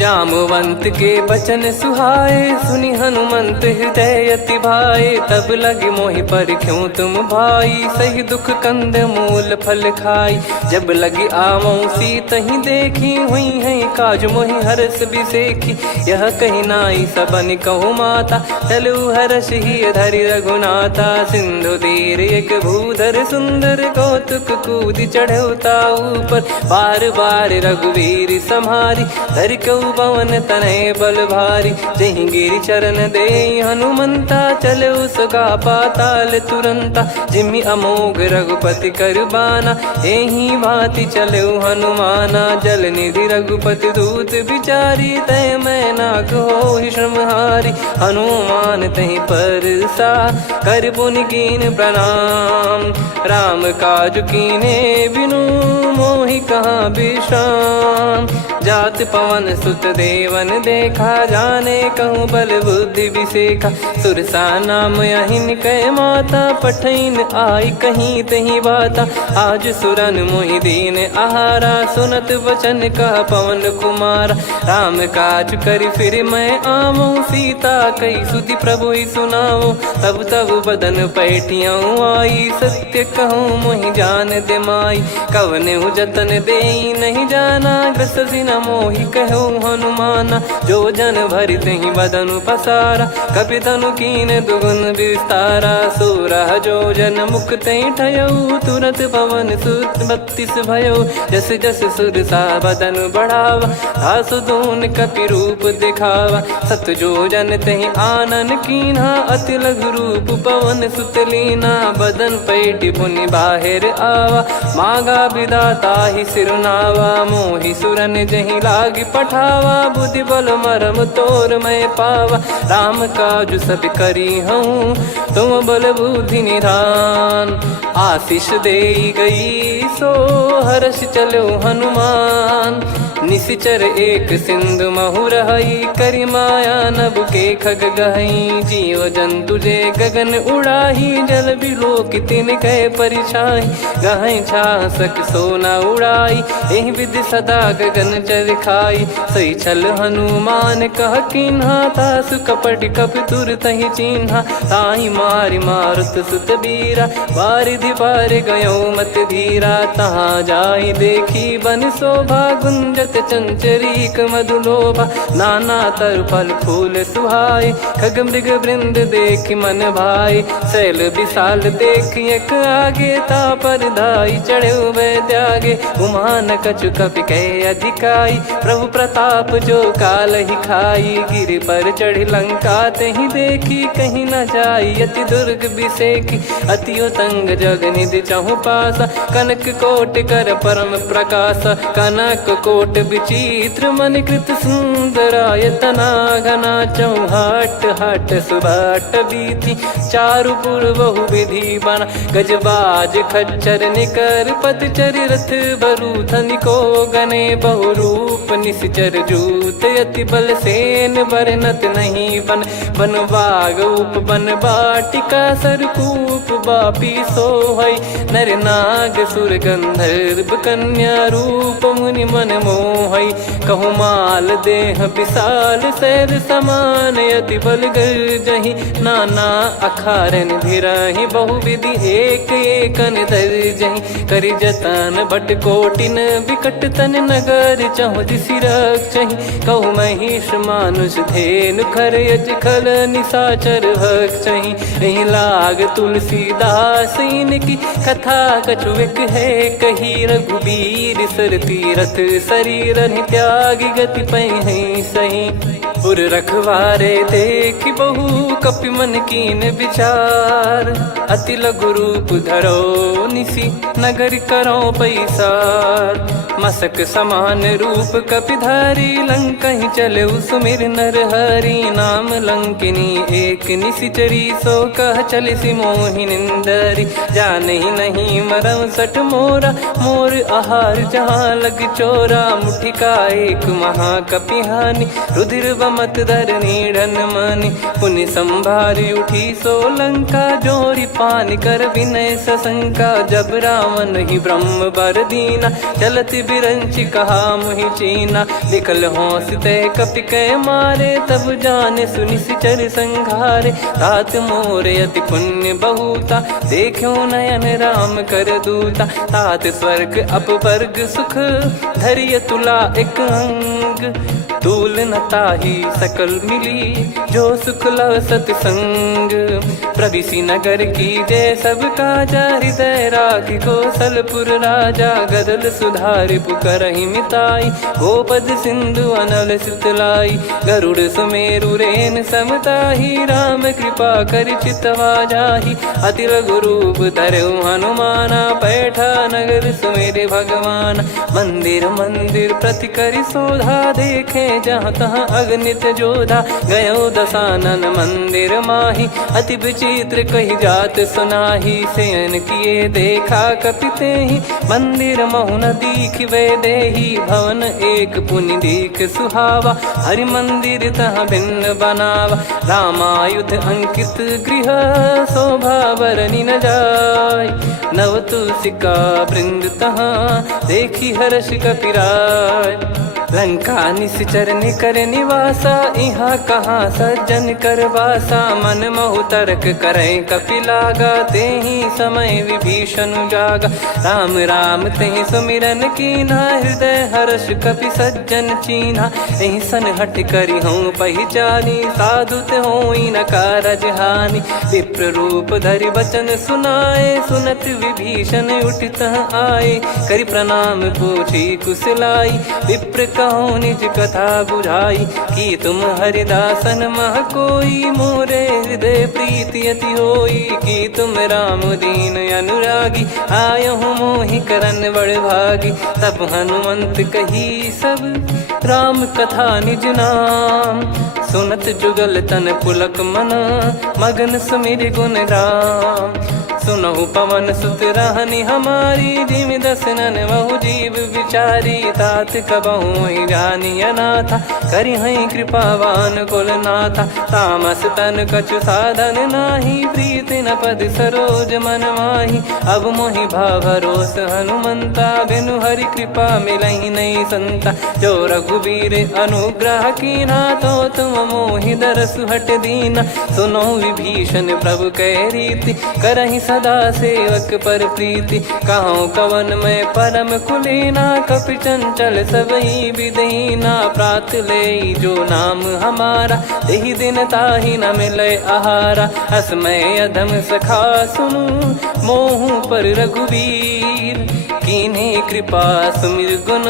जामवंत के बचन सुहाए, सुनि हनुमंत हृदय अति भाए। तब लगे मोहि पर क्यों तुम भाई, सही दुख कंद मूल फल खाई। जब लगी आवऊं सीत ही देखी, हुई है काज मोहि हरस बिसेखी। यह कही नाई सबन कहु माता, चलू हरष ही धरि रघुनाथा। सिंधु तीर एक भूधर सुंदर, कौतुक कूद चढ़ौता ऊपर। बार बार रघुवीर सम्हारी, धरि कहु पवन तनय बल भारी। जहि गिरि चरण दे हनुमंता, चलो सगा पाताल तुरंता। जिमि अमोघ रघुपति कर बाना, एहि भांति चलो हनुमाना। जल निधि रघुपति दूत बिचारी, तय मैं नाग होहि श्रमहारी। हनुमान तहि परसा, कर पुनि कीन प्रणाम। राम काज कीने बिनु, मोहि कहाँ विश्राम। जात पवन सुत देवन देखा, जाने कहूँ बल बुद्धि विसेखा। सुरसा नाम अहिन कै माता, पठैन आई कहीं तहीं बाता। आज सुरन मोहि दीन आहारा, सुनत वचन कह पवन कुमारा। राम काज करि फिर मैं आवऊं, सीता कई सुधि प्रभु ही सुनाओ। तब तब बदन पैठियाँ आई, सत्य कहूँ मोहि जान दे माई। कवने जतन दे नहीं जाना, ग्रसि न मोहि कहूँ हनुमाना। जो जन भरि तहि बदनु पसारा, कपि तनु कीन दुगुन विस्तारा। सोरह जो जन मुख तहि ठयऊ, तुरत पवन सुत 32 भयऊ। जस जस सुरसा बदन बढ़ावा, आसु दून कपि रूप दिखावा। सत जो जन तहि आनन कीन्हा, अति लघु रूप पवन सुत लीना। बदन पैठि पुनि बाहिर आवा, मांगा विधाता ही सिरुनावा। मोहि सुरन जहि लागी पठावा, बुद्धि बल मरम तोर मैं पावा। राम काज सब करी हूँ, तुम बल बुद्धि निधान। आशीष दे गई सो हर्ष चलो हनुमान। निशिचर एक सिंधु महु रहई, करि माया नभ के खग गहई। जीव जंतु जे गगन उड़ाही, जल बिलोक तिन कह परिछाई। गहई छासक सोना उड़ाई, एहि विधि सदा गगन चर खाई। सही छल हनुमान कह कीन्हा, तासु कपट कपि तुर तहि चिन्हा। ताहि मारि मारुत सुत बीरा, बारिधि पार गयो मत धीरा। तहाँ जाई देखी बन शोभा, गुंजत चंचरीक मधुलोभा। नाना तरु फल फूल सुहाए, खग मृग वृंद देख मन भाई। शैल विशाल देख एक आगे, तापर धाई चढ़े वै त्यागे। उमान कछु कपि कह अधिकाई, प्रभु प्रताप जो काल ही खाई। गिर पर चढ़ी लंका तहि देखी, कहीं न जाई अति दुर्ग बिसेखी। अति उतंग जग निधि चहु पासा, कनक कोट कर परम प्रकाशा। कनक कोट विचित्र मन कृत सुंदरायतना। घना चौहाट हाट सुबाट बीथी, चारु पुर बहु विधि बना। गजबाज खच्चर निकर पतचर, रथ बरु धनिको गने। बहु रूप निश्चर जूत, अति बल सेन बरनत नहीं बन। बन बाग उप बन बाटिका, सरकूप बापी सोहई। नर नाग सुर गंधर्व कन्या, रूप मुनि मन मोहई। कहु माल देह विशाल, शैल समान अति बल गर्जहि। नाना अखारन भिरहि, बहु विधि एक एकन दर्जहि। करि जतन भट कोटिन, विकट तन नगर चहु दिसि रक्षहि। कहु महिष मानुष धेनु, खर यज खल निशाचर भक्षहि। एहि लाग तुलसीदास इनकी, कथा कछु एक है कही। रघुबीर सर तीरथ शरीर, त्यागी गति पै सही। पुर रखवारे देख बहु, कपि मन कीन विचार। अति लघु रूप धरो निसी, नगर करो पैसार। मसक समान रूप कपि धारी, लंकहि चले सुमिर नर हरि। नाम लंकिनी एक निशिचरी, सो कह चलिसि मोहि निंदरी। जानहि नहीं मरम सठ मोरा, मोर आहार जहाँ लग चोरा। मुठिका एक महाकपि हानि, रुधिर बमत धरनी ढन मनि पुनि संभारी उठी सोलंका जोरी पानी कर विनय सशंका जब रावण ही ब्रह्म बर दीना चलत बिरंची कहा मुहि चीना निकल होंस ते कपि कै मारे तब जाने सुनि सिचर संघारे तात मोरे अति पुण्य बहुता देखो नयन राम कर दूता तात स्वर्ग अपवर्ग सुख धरिय तुला एक अंग तूल न ताही सकल मिली जो सुख लव सतसंग प्रविसी नगर की जय सब काजा हृदय राखी कौशलपुर राजा गदल सुधारि पुकरहि मिताई गोपद सिंधु अनल सितलाई गरुड़ सुमेरु रेन समताही राम कृपा कर चितवा जाही अति लघु रूप धरऊ हनुमाना बैठा नगर सुमेरे भगवान मंदिर मंदिर प्रति करि शोधा देखे जहाँ तहाँ अगणित जोधा गयो दशानन मंदिर माही अति विचित्र कही जात सुनाही सेन किए देखा कपिते ही मंदिर महु न दीख वे देही भवन एक पुनि दीख सुहावा हरि मंदिर तहाँ भिन्न बनावा रामायुध अंकित गृह शोभा बरनी न जाय नव तुलसी का वृंद तहाँ देखी हर्ष कपिराय लंका निश्चर निकर निवासा यहाँ कहाँ सज्जन कर वासा मन महु तर्क करे कपिलागा ते ही समय विभीषण जागा राम राम ते सुमिरन कीना हृदय हर्ष कपि सज्जन चीन्हा यही सन हट करी हूँ पहचानी साधु ते होई न कारज हानि विप्र रूप धरि वचन सुनाए सुनत विभीषण उठित आए करि प्रणाम पूछी कुशलाई विप्र कहो निज कथा बुझाई कि तुम हरिदासन मह कोई मोरे हृदय प्रीति अति होई कि तुम राम दीन अनुरागी आयहु मोहि करन बड़ भागी तब हनुमंत कही सब राम कथा निज नाम सुनत जुगल तन पुलक मन मगन सुमिर गुण राम सुनहु पवन सुत रहनी हमारी जिमि दसनन बहु जीव विचारी तात कबहु ही जानी अनाथा करि हई कृपावान कुल नाथा तामस तन कछु साधन नाही प्रीति न पद सरोज मन माही अब मोहि भाव भरोस हनुमंता बिनु हरि कृपा मिलहि नहीं संता जो रघुबीर अनुग्रह कीना तो तुम मोहि दरस हट दीना सुनो विभीषण प्रभु कह रीति करहि सदा सेवक पर प्रीति कहूँ कवन में परम कुलीना कपि चंचल सबही विदहीना प्रात ले जो नाम हमारा यही दिन ताहि न मिले आहारा असमय अधम सखा सुनु मोहु पर रघुवीर कीन्हे कृपा सुमिर गुण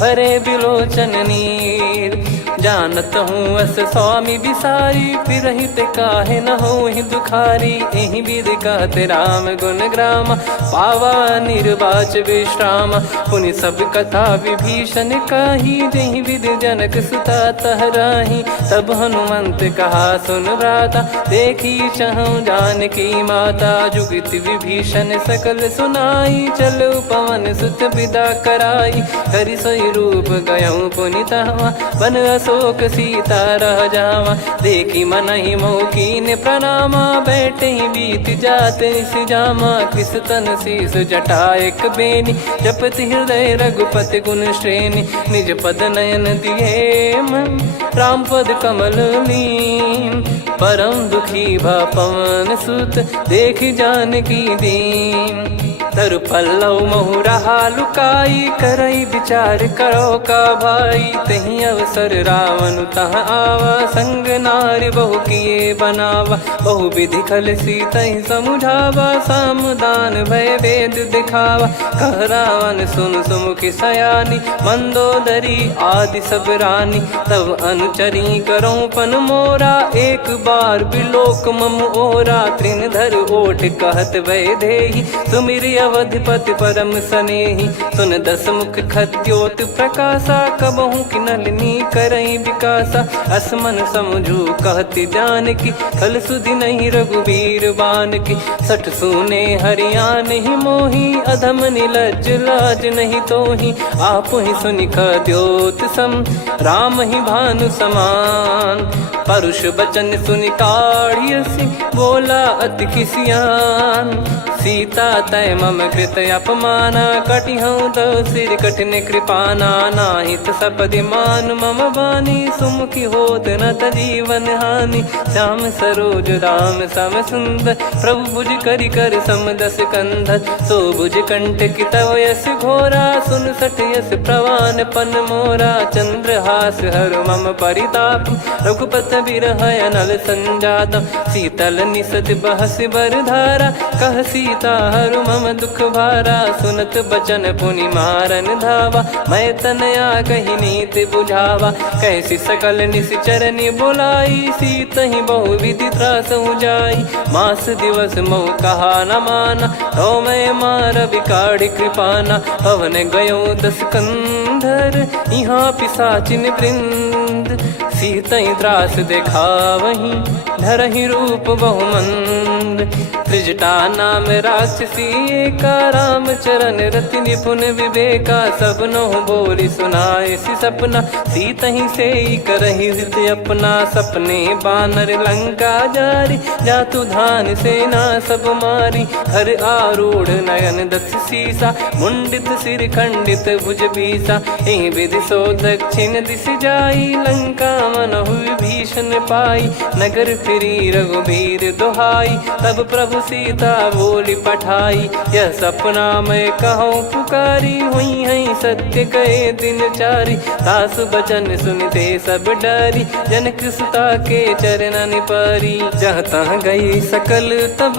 भरे बिलोचन नीर जानत हूँ अस स्वामी बिसारी फिर हित काहे न हो ही दुखारी यही विध कहते राम गुण ग्राम पावा निर्वाच विश्राम पुनि सब कथा विभीषण काही जही विध जनक सुता तहराही तब हनुमंत कहा सुन भ्राता देखी चहु जानकी माता जुगित विभीषण सकल सुनाई चलो पवन सुत विदा कराई करि सोई रूप गयऊँ पुनि तहवा बन अशोक सीता रह जावा देखी मन ही मौकीन प्रणामा बैठे ही बीत जाते जामा कृष तन शीस जटा एक बेनी जपति हृदय रघुपति गुण श्रेणी निज पद नयन दिए मन राम पद कमल लीन परम दुखी भा पवन सुत देखी जानकी दीन तरु पल्लव महु रहा लुकाई करई विचार करो का भाई तही अवसर रावण तह आवा संग नारी बहु किए बनावा बहु विधि खल सीतहि समुझावा सामदान भय वेद दिखावा कह रावण सुन सुमुखी सयानी मंदोदरी आदि सब रानी तब अनुचरी करो पन मोरा एक बार बिलोक मम ओरा तृण धर ओट कहत वै देहि सुमिर अवधिपति परम सनेही। सुन दस मुख खद्योत प्रकाशा, कबहू की नलिनी करई विकासा। असमन समझू कहती जान की, खल सुधि नहीं रघुबीर बान की। सठ सुने हरियाण ही मोही, अधम निलज लाज नहीं तोही। आप ही सुनि खद्योत सम, राम ही भानु समान। परुष बचन सुनि काढ़ियसि, बोला अति किसियान। सीता तय मम कृत अपमाना, कटिहऊँ तो सिर कठिन कृपाना। नाहित सपदि मान मम बानी, सुमुखी होत न जीवन हानि। श्याम सरोज राम सम सुंदर, प्रभु भुज करि कर सम दस कंधर। सो भुज कंठ की तव यस घोरा, सुन सठ यस प्रवान पन मोरा। चंद्रहास हर मम परिताप, रघुपत बिरह अनल संजात। शीतल निसत बहस बर धारा, कह सीता हरु मम दुख भारा। सुनत बचन पुनि मारन धावा, मैं तनया कही नीति बुझावा। कैसी सकल निश्चरनि बुलाई, सीत ही बहु विधि त्रास जाई। मास दिवस मोह कहा न माना, तो मैं मार बिकाढ़ी कृपाना। पवन गयो दस कंधर, यहाँ पिशाचिन वृंद। सीतहि त्रास देखावहीं, धरहि रूप बहुमंद। त्रिजटा नाम राक्षसी एका, राम चरण रति निपुण विवेका। सबनो बोली सुनाए सि सपना, सीतहि सेई करहि हृद अपना। सपने बानर लंका जारी, जातु धान सेना सब मारी। हर आरूढ़ नयन दस सीसा, मुंडित सिर खंडित भुज बीसा। एहि विधि सो दक्षिण दिश जाई, लंका मनहु भीषण पाई। नगर फिरी रघुबीर दुहाई, तब प्रभु सीता बोली पठाई। यह सपना मैं कहूँ पुकारी, हुई है सत्य कहे दिन चारी। सासु बचन सुनते सब डरी, जनक सुता के चरण परी। जहाँ तहाँ गई सकल तब,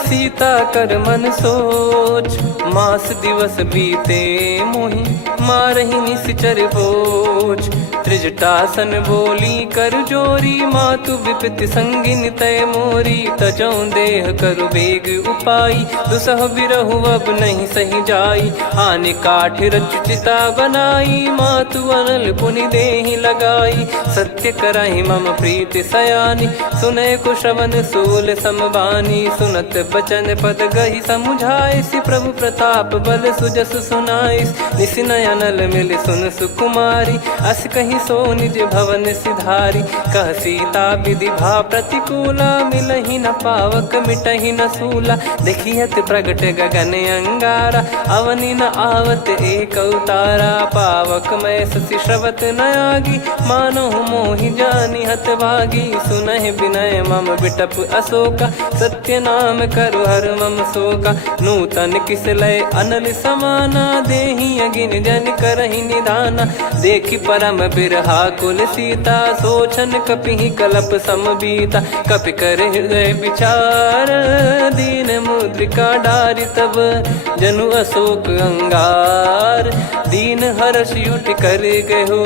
सीता कर मन सोच। मास दिवस बीते मोहि, मारहि निश्चर बोझ। त्रिजटासन बोली कर जोरी, मातु विपति संगिन तय मोरी। तजौ देह करु बेग उपाई, दुसह बिरहु अब नहीं सही जाई। आने काठ रचु चिता बनाई, मातु अनल पुनि देहि लगाई। सत्य करहि मम प्रीति सयानी, सुनय को श्रवण सूल समबानी। सुनत बचन पद गहि समुझाइसि, प्रभु प्रताप बल सुजस सुनाइस। निसिनय अनल मिल सुन सुकुमारी, अस कहि सो निज भवन सिधारी। कह सीता विधि भा प्रतिकूला, मिलहि न पावक मिटहि न सूला। देखियत प्रगट गगन अंगारा, अवनि न आवत एक अवतारा। पावक मैं ससि श्रवत न आगी, मानो मोहि जानि हत भागी। सुनहि विनय मम बिटप अशोका, सत्य नाम करु हर मम शोका। नूतन किस लय अनल समाना, देहि अगिन जन करहि निधाना। देखि परम बिरहा कुल सीता, सोचन कपिहि कलप समबीता। कपि कर हृदय विचार, दीन मुद्रिका डारि तब। जनु अशोक अंगार, दीन हर्ष उठ कर गहु।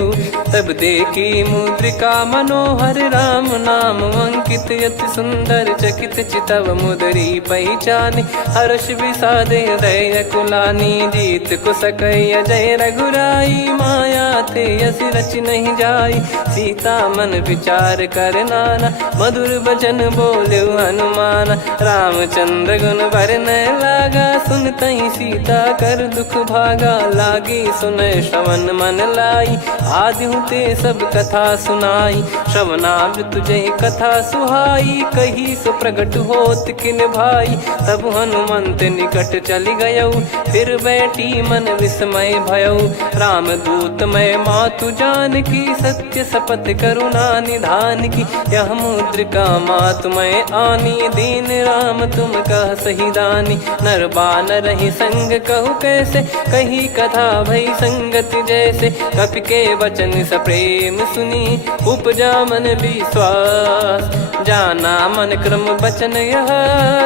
तब देखी मुद्रिका मनोहर, राम नाम अंकित अति सुंदर। चकित चितव मुदरी पहचानी, हर्ष विषाद हृदय कुलानी। जीत को सकय जय रघुराई, माया थे यसी रच नहीं जाई। सीता मन विचार कर नाना, मधुर बचन बोले हनुमान। रामचंद्र गुण बरनय लागा, सुनतहि सीता कर दुख भागा। लागी सुनय श्रवण मन लाई, आदिहु ते सब कथा सुनाई। श्रवणाब तुझे कथा सुहाई, कही सो प्रगट होत किन भाई। तब हनुमंत निकट चली गयौ, फिर बैठी मन विस्मय भयौ। राम दूत मैं मातु जान की, सत्य शपथ करुणा निधान की। यह मुद्रिका मातु मैं आनी, दीन राम तुम कह सही दानी। नर बानर ही संग कहु कैसे, कही कथा भई संगति जैसे। कपि के वचन सप्रेम सुनी, उपजा मन विश्वास। जाना मन क्रम बचन यह,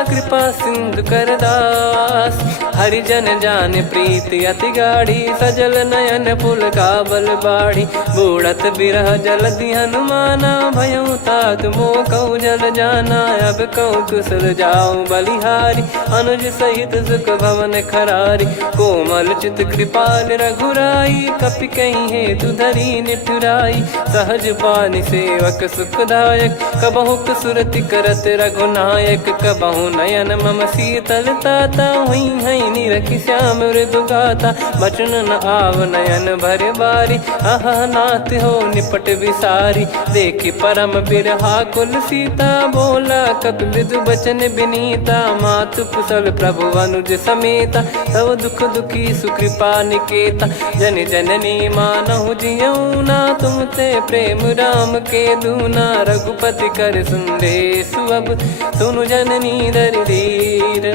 कृपा सिंधु कर दास। हरिजन जान प्रीति अति गाढ़ी, सजल नयन पुल काबल बाढ़ी। बूढ़त बिरह जलधि हनुमाना, भयउ तात मोह कहु जल जाना। अब कहु कुशल जाऊं बलिहारी, अनुज सहित सुख भवन खरारी। कोमल चित कृपाल रघुराई, कपि कहीं हेतु धरी निठुराई। सहज पानि सेवक सुखदायक, कबहु सुरति करत रघुनायक। कबहु नयन मम शीतलता, हुई हई निरखि श्याम मृदु गाता। बचन न आव नयन भर बारी, आहा नाथ हो निपट विसारी। देखि परम बिरहा कुल सीता, बोला कपि मृदु बचन बिनीता। मातु कुशल प्रभु अनुज समेता, तव दुख दुखी सुकृपा निकेता। जन जननी मानहु जियऊ ना, तुम ते प्रेम राम के दूना। रघुपति कर संदेशु अब, सुनु जननी दर धीर।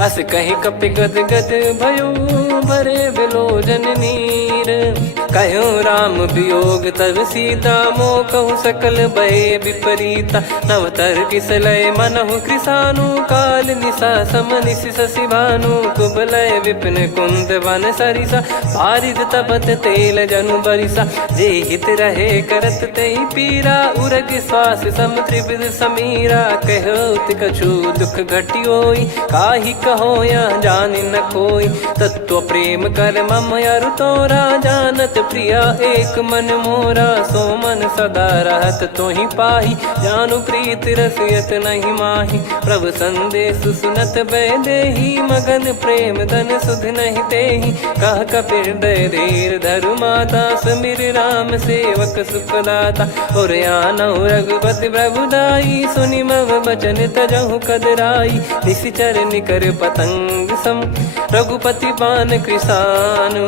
अस कहि कपि गद गद भयो, भरे बिलोचन नीर। कहूँ राम वियोग तब सीता, मोह कहूँ सकल भय विपरीता। नवतर किसलय मनहु कृसानु, काल निशा समनिशि शशि भानु। कुबलय विपिन कुंद वन सरिसा, पारिद तपत तेल जनु बरिसा। जे हित रहे करत तेहि पीरा, उरग श्वास सम त्रिविध समीरा। कहत कछु दुख घटियोई, काहि कहो या जानि न कोई। तत्व प्रेम कर मम अरु तोरा, जानत प्रिया एक मन मोरा। सो मन सदा रहत तोहि पाही, जानु प्रीत रसियत नहीं माही। प्रभु संदेश सुनत बैदेही, मगन प्रेम धन सुध नहीं तेहि। कह कपिर दय धीर धरु माता, सुमिर राम सेवक सुखदाता। और आनहु रघुपति प्रभु दाई, सुनि मव बचन तजहु कदराई। निशिचर निकर पतंग सम, रघुपति पान कृसानु।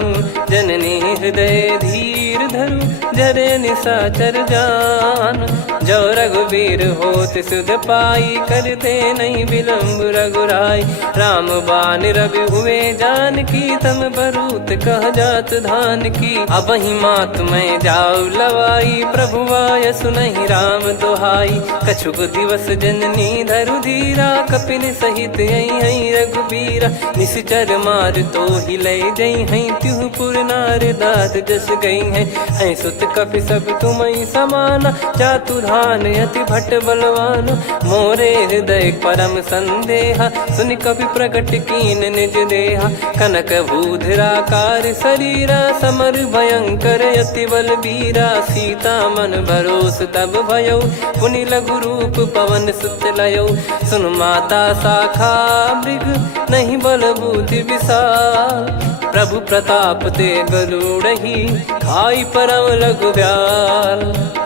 जननी हृदय धीर धरु, जरे निशाचर जान। जो रघुवीर होत सुध पाई, करते नहीं विलम्ब रघुराई। राम बान रवि हुए जानकी, तम बरूत कह जात धान की। अब ही मात मैं जाऊ लवाई, प्रभु आय सुनहि राम दोहाई। कछुक दिवस जननी धरु धीरा, कपिन सहित यही रघुबीरा। निशिचर मार तो ही ले जई हैं, त्यों पुर नार दाद जस गई हैं। सुत कपि सब तुमहि समाना, चातुधान अति भट्ट बलवान। मोरे हृदय परम संदेहा, सुन कपि प्रकट कीन निज देहा। कनक भूधराकार शरीरा, समर भयंकर अति बलबीरा। सीता मन भरोस तब भयउ, पुनि लघु रूप पवन सुत लयउ। सुन माता शाखा मृग, नहीं बल बुद्धि विशाल। प्रभु प्रताप ते गरुड़हि, खाई परम लघु ब्याल।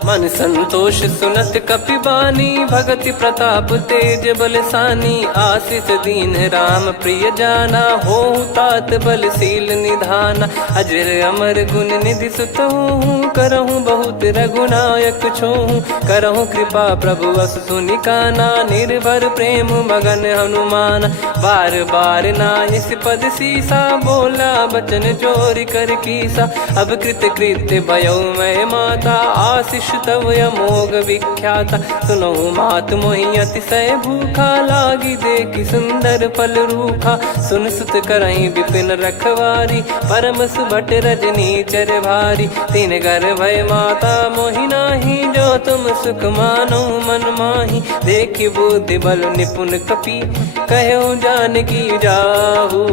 मन संतोष सुनत कपि बानी, भगति प्रताप तेज बलसानी। आशीष दीन राम प्रिय जाना, होहु तात बलशील निधाना। अजर अमर गुण निधि सुतहु, करहु बहुत रघुनायक छोहु। करहु कृपा प्रभु अस सुनि काना, निर्भर प्रेम मगन हनुमान। बार बार नायस पद सीसा, बोला बचन चोरी कर कीसा। अब कृत कृत्य भयो मैं माता, आशीष तव अमोघ विख्याता। सुनहु मात मोहि अतिशय भूखा, लागी देखि सुंदर फल रूखा। सुन सुत करहि विपिन रखवारी, परम सुभट रजनी चर भारी। तीन घर भय माता मोहि नाही, जो तुम सुख मानो मन माही। देखि बुद्धि बल निपुण कपि, कहु जानकी जाहु।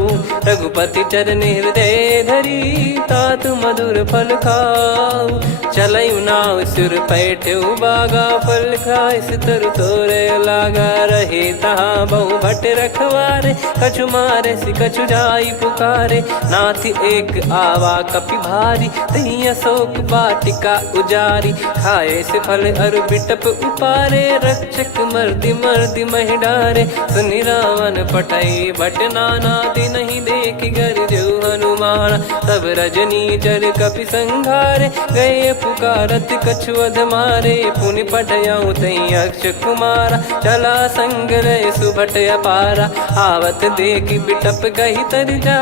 रघुपति चरण हृदय धरी, तात मधुर फल खाऊ। चलऊ नाव सुर पैठऊ बागा, फल खाइस तरु तोरे लागा। रहे तहाँ बहु भट रखवारे, कछु मारे सि कछु जाई पुकारे। नाथ एक आवा कपि भारी, तही अशोक वाटिका उजारी। खाए से फल अरु बिटप उपारे, रक्षक मर्दि मर्दि महि डारे। सुनि रावण पटई भट नाना, तिनहि देखि गरजऊ हनुमान। तब रजनी चर कपि संघारे, गए पुकारत कछु अध मारे। पुनि पटयऊ तई अक्ष कुमारा, चला संग रहे सुभट अपारा। आवत देखि बिटप गहि तर जा।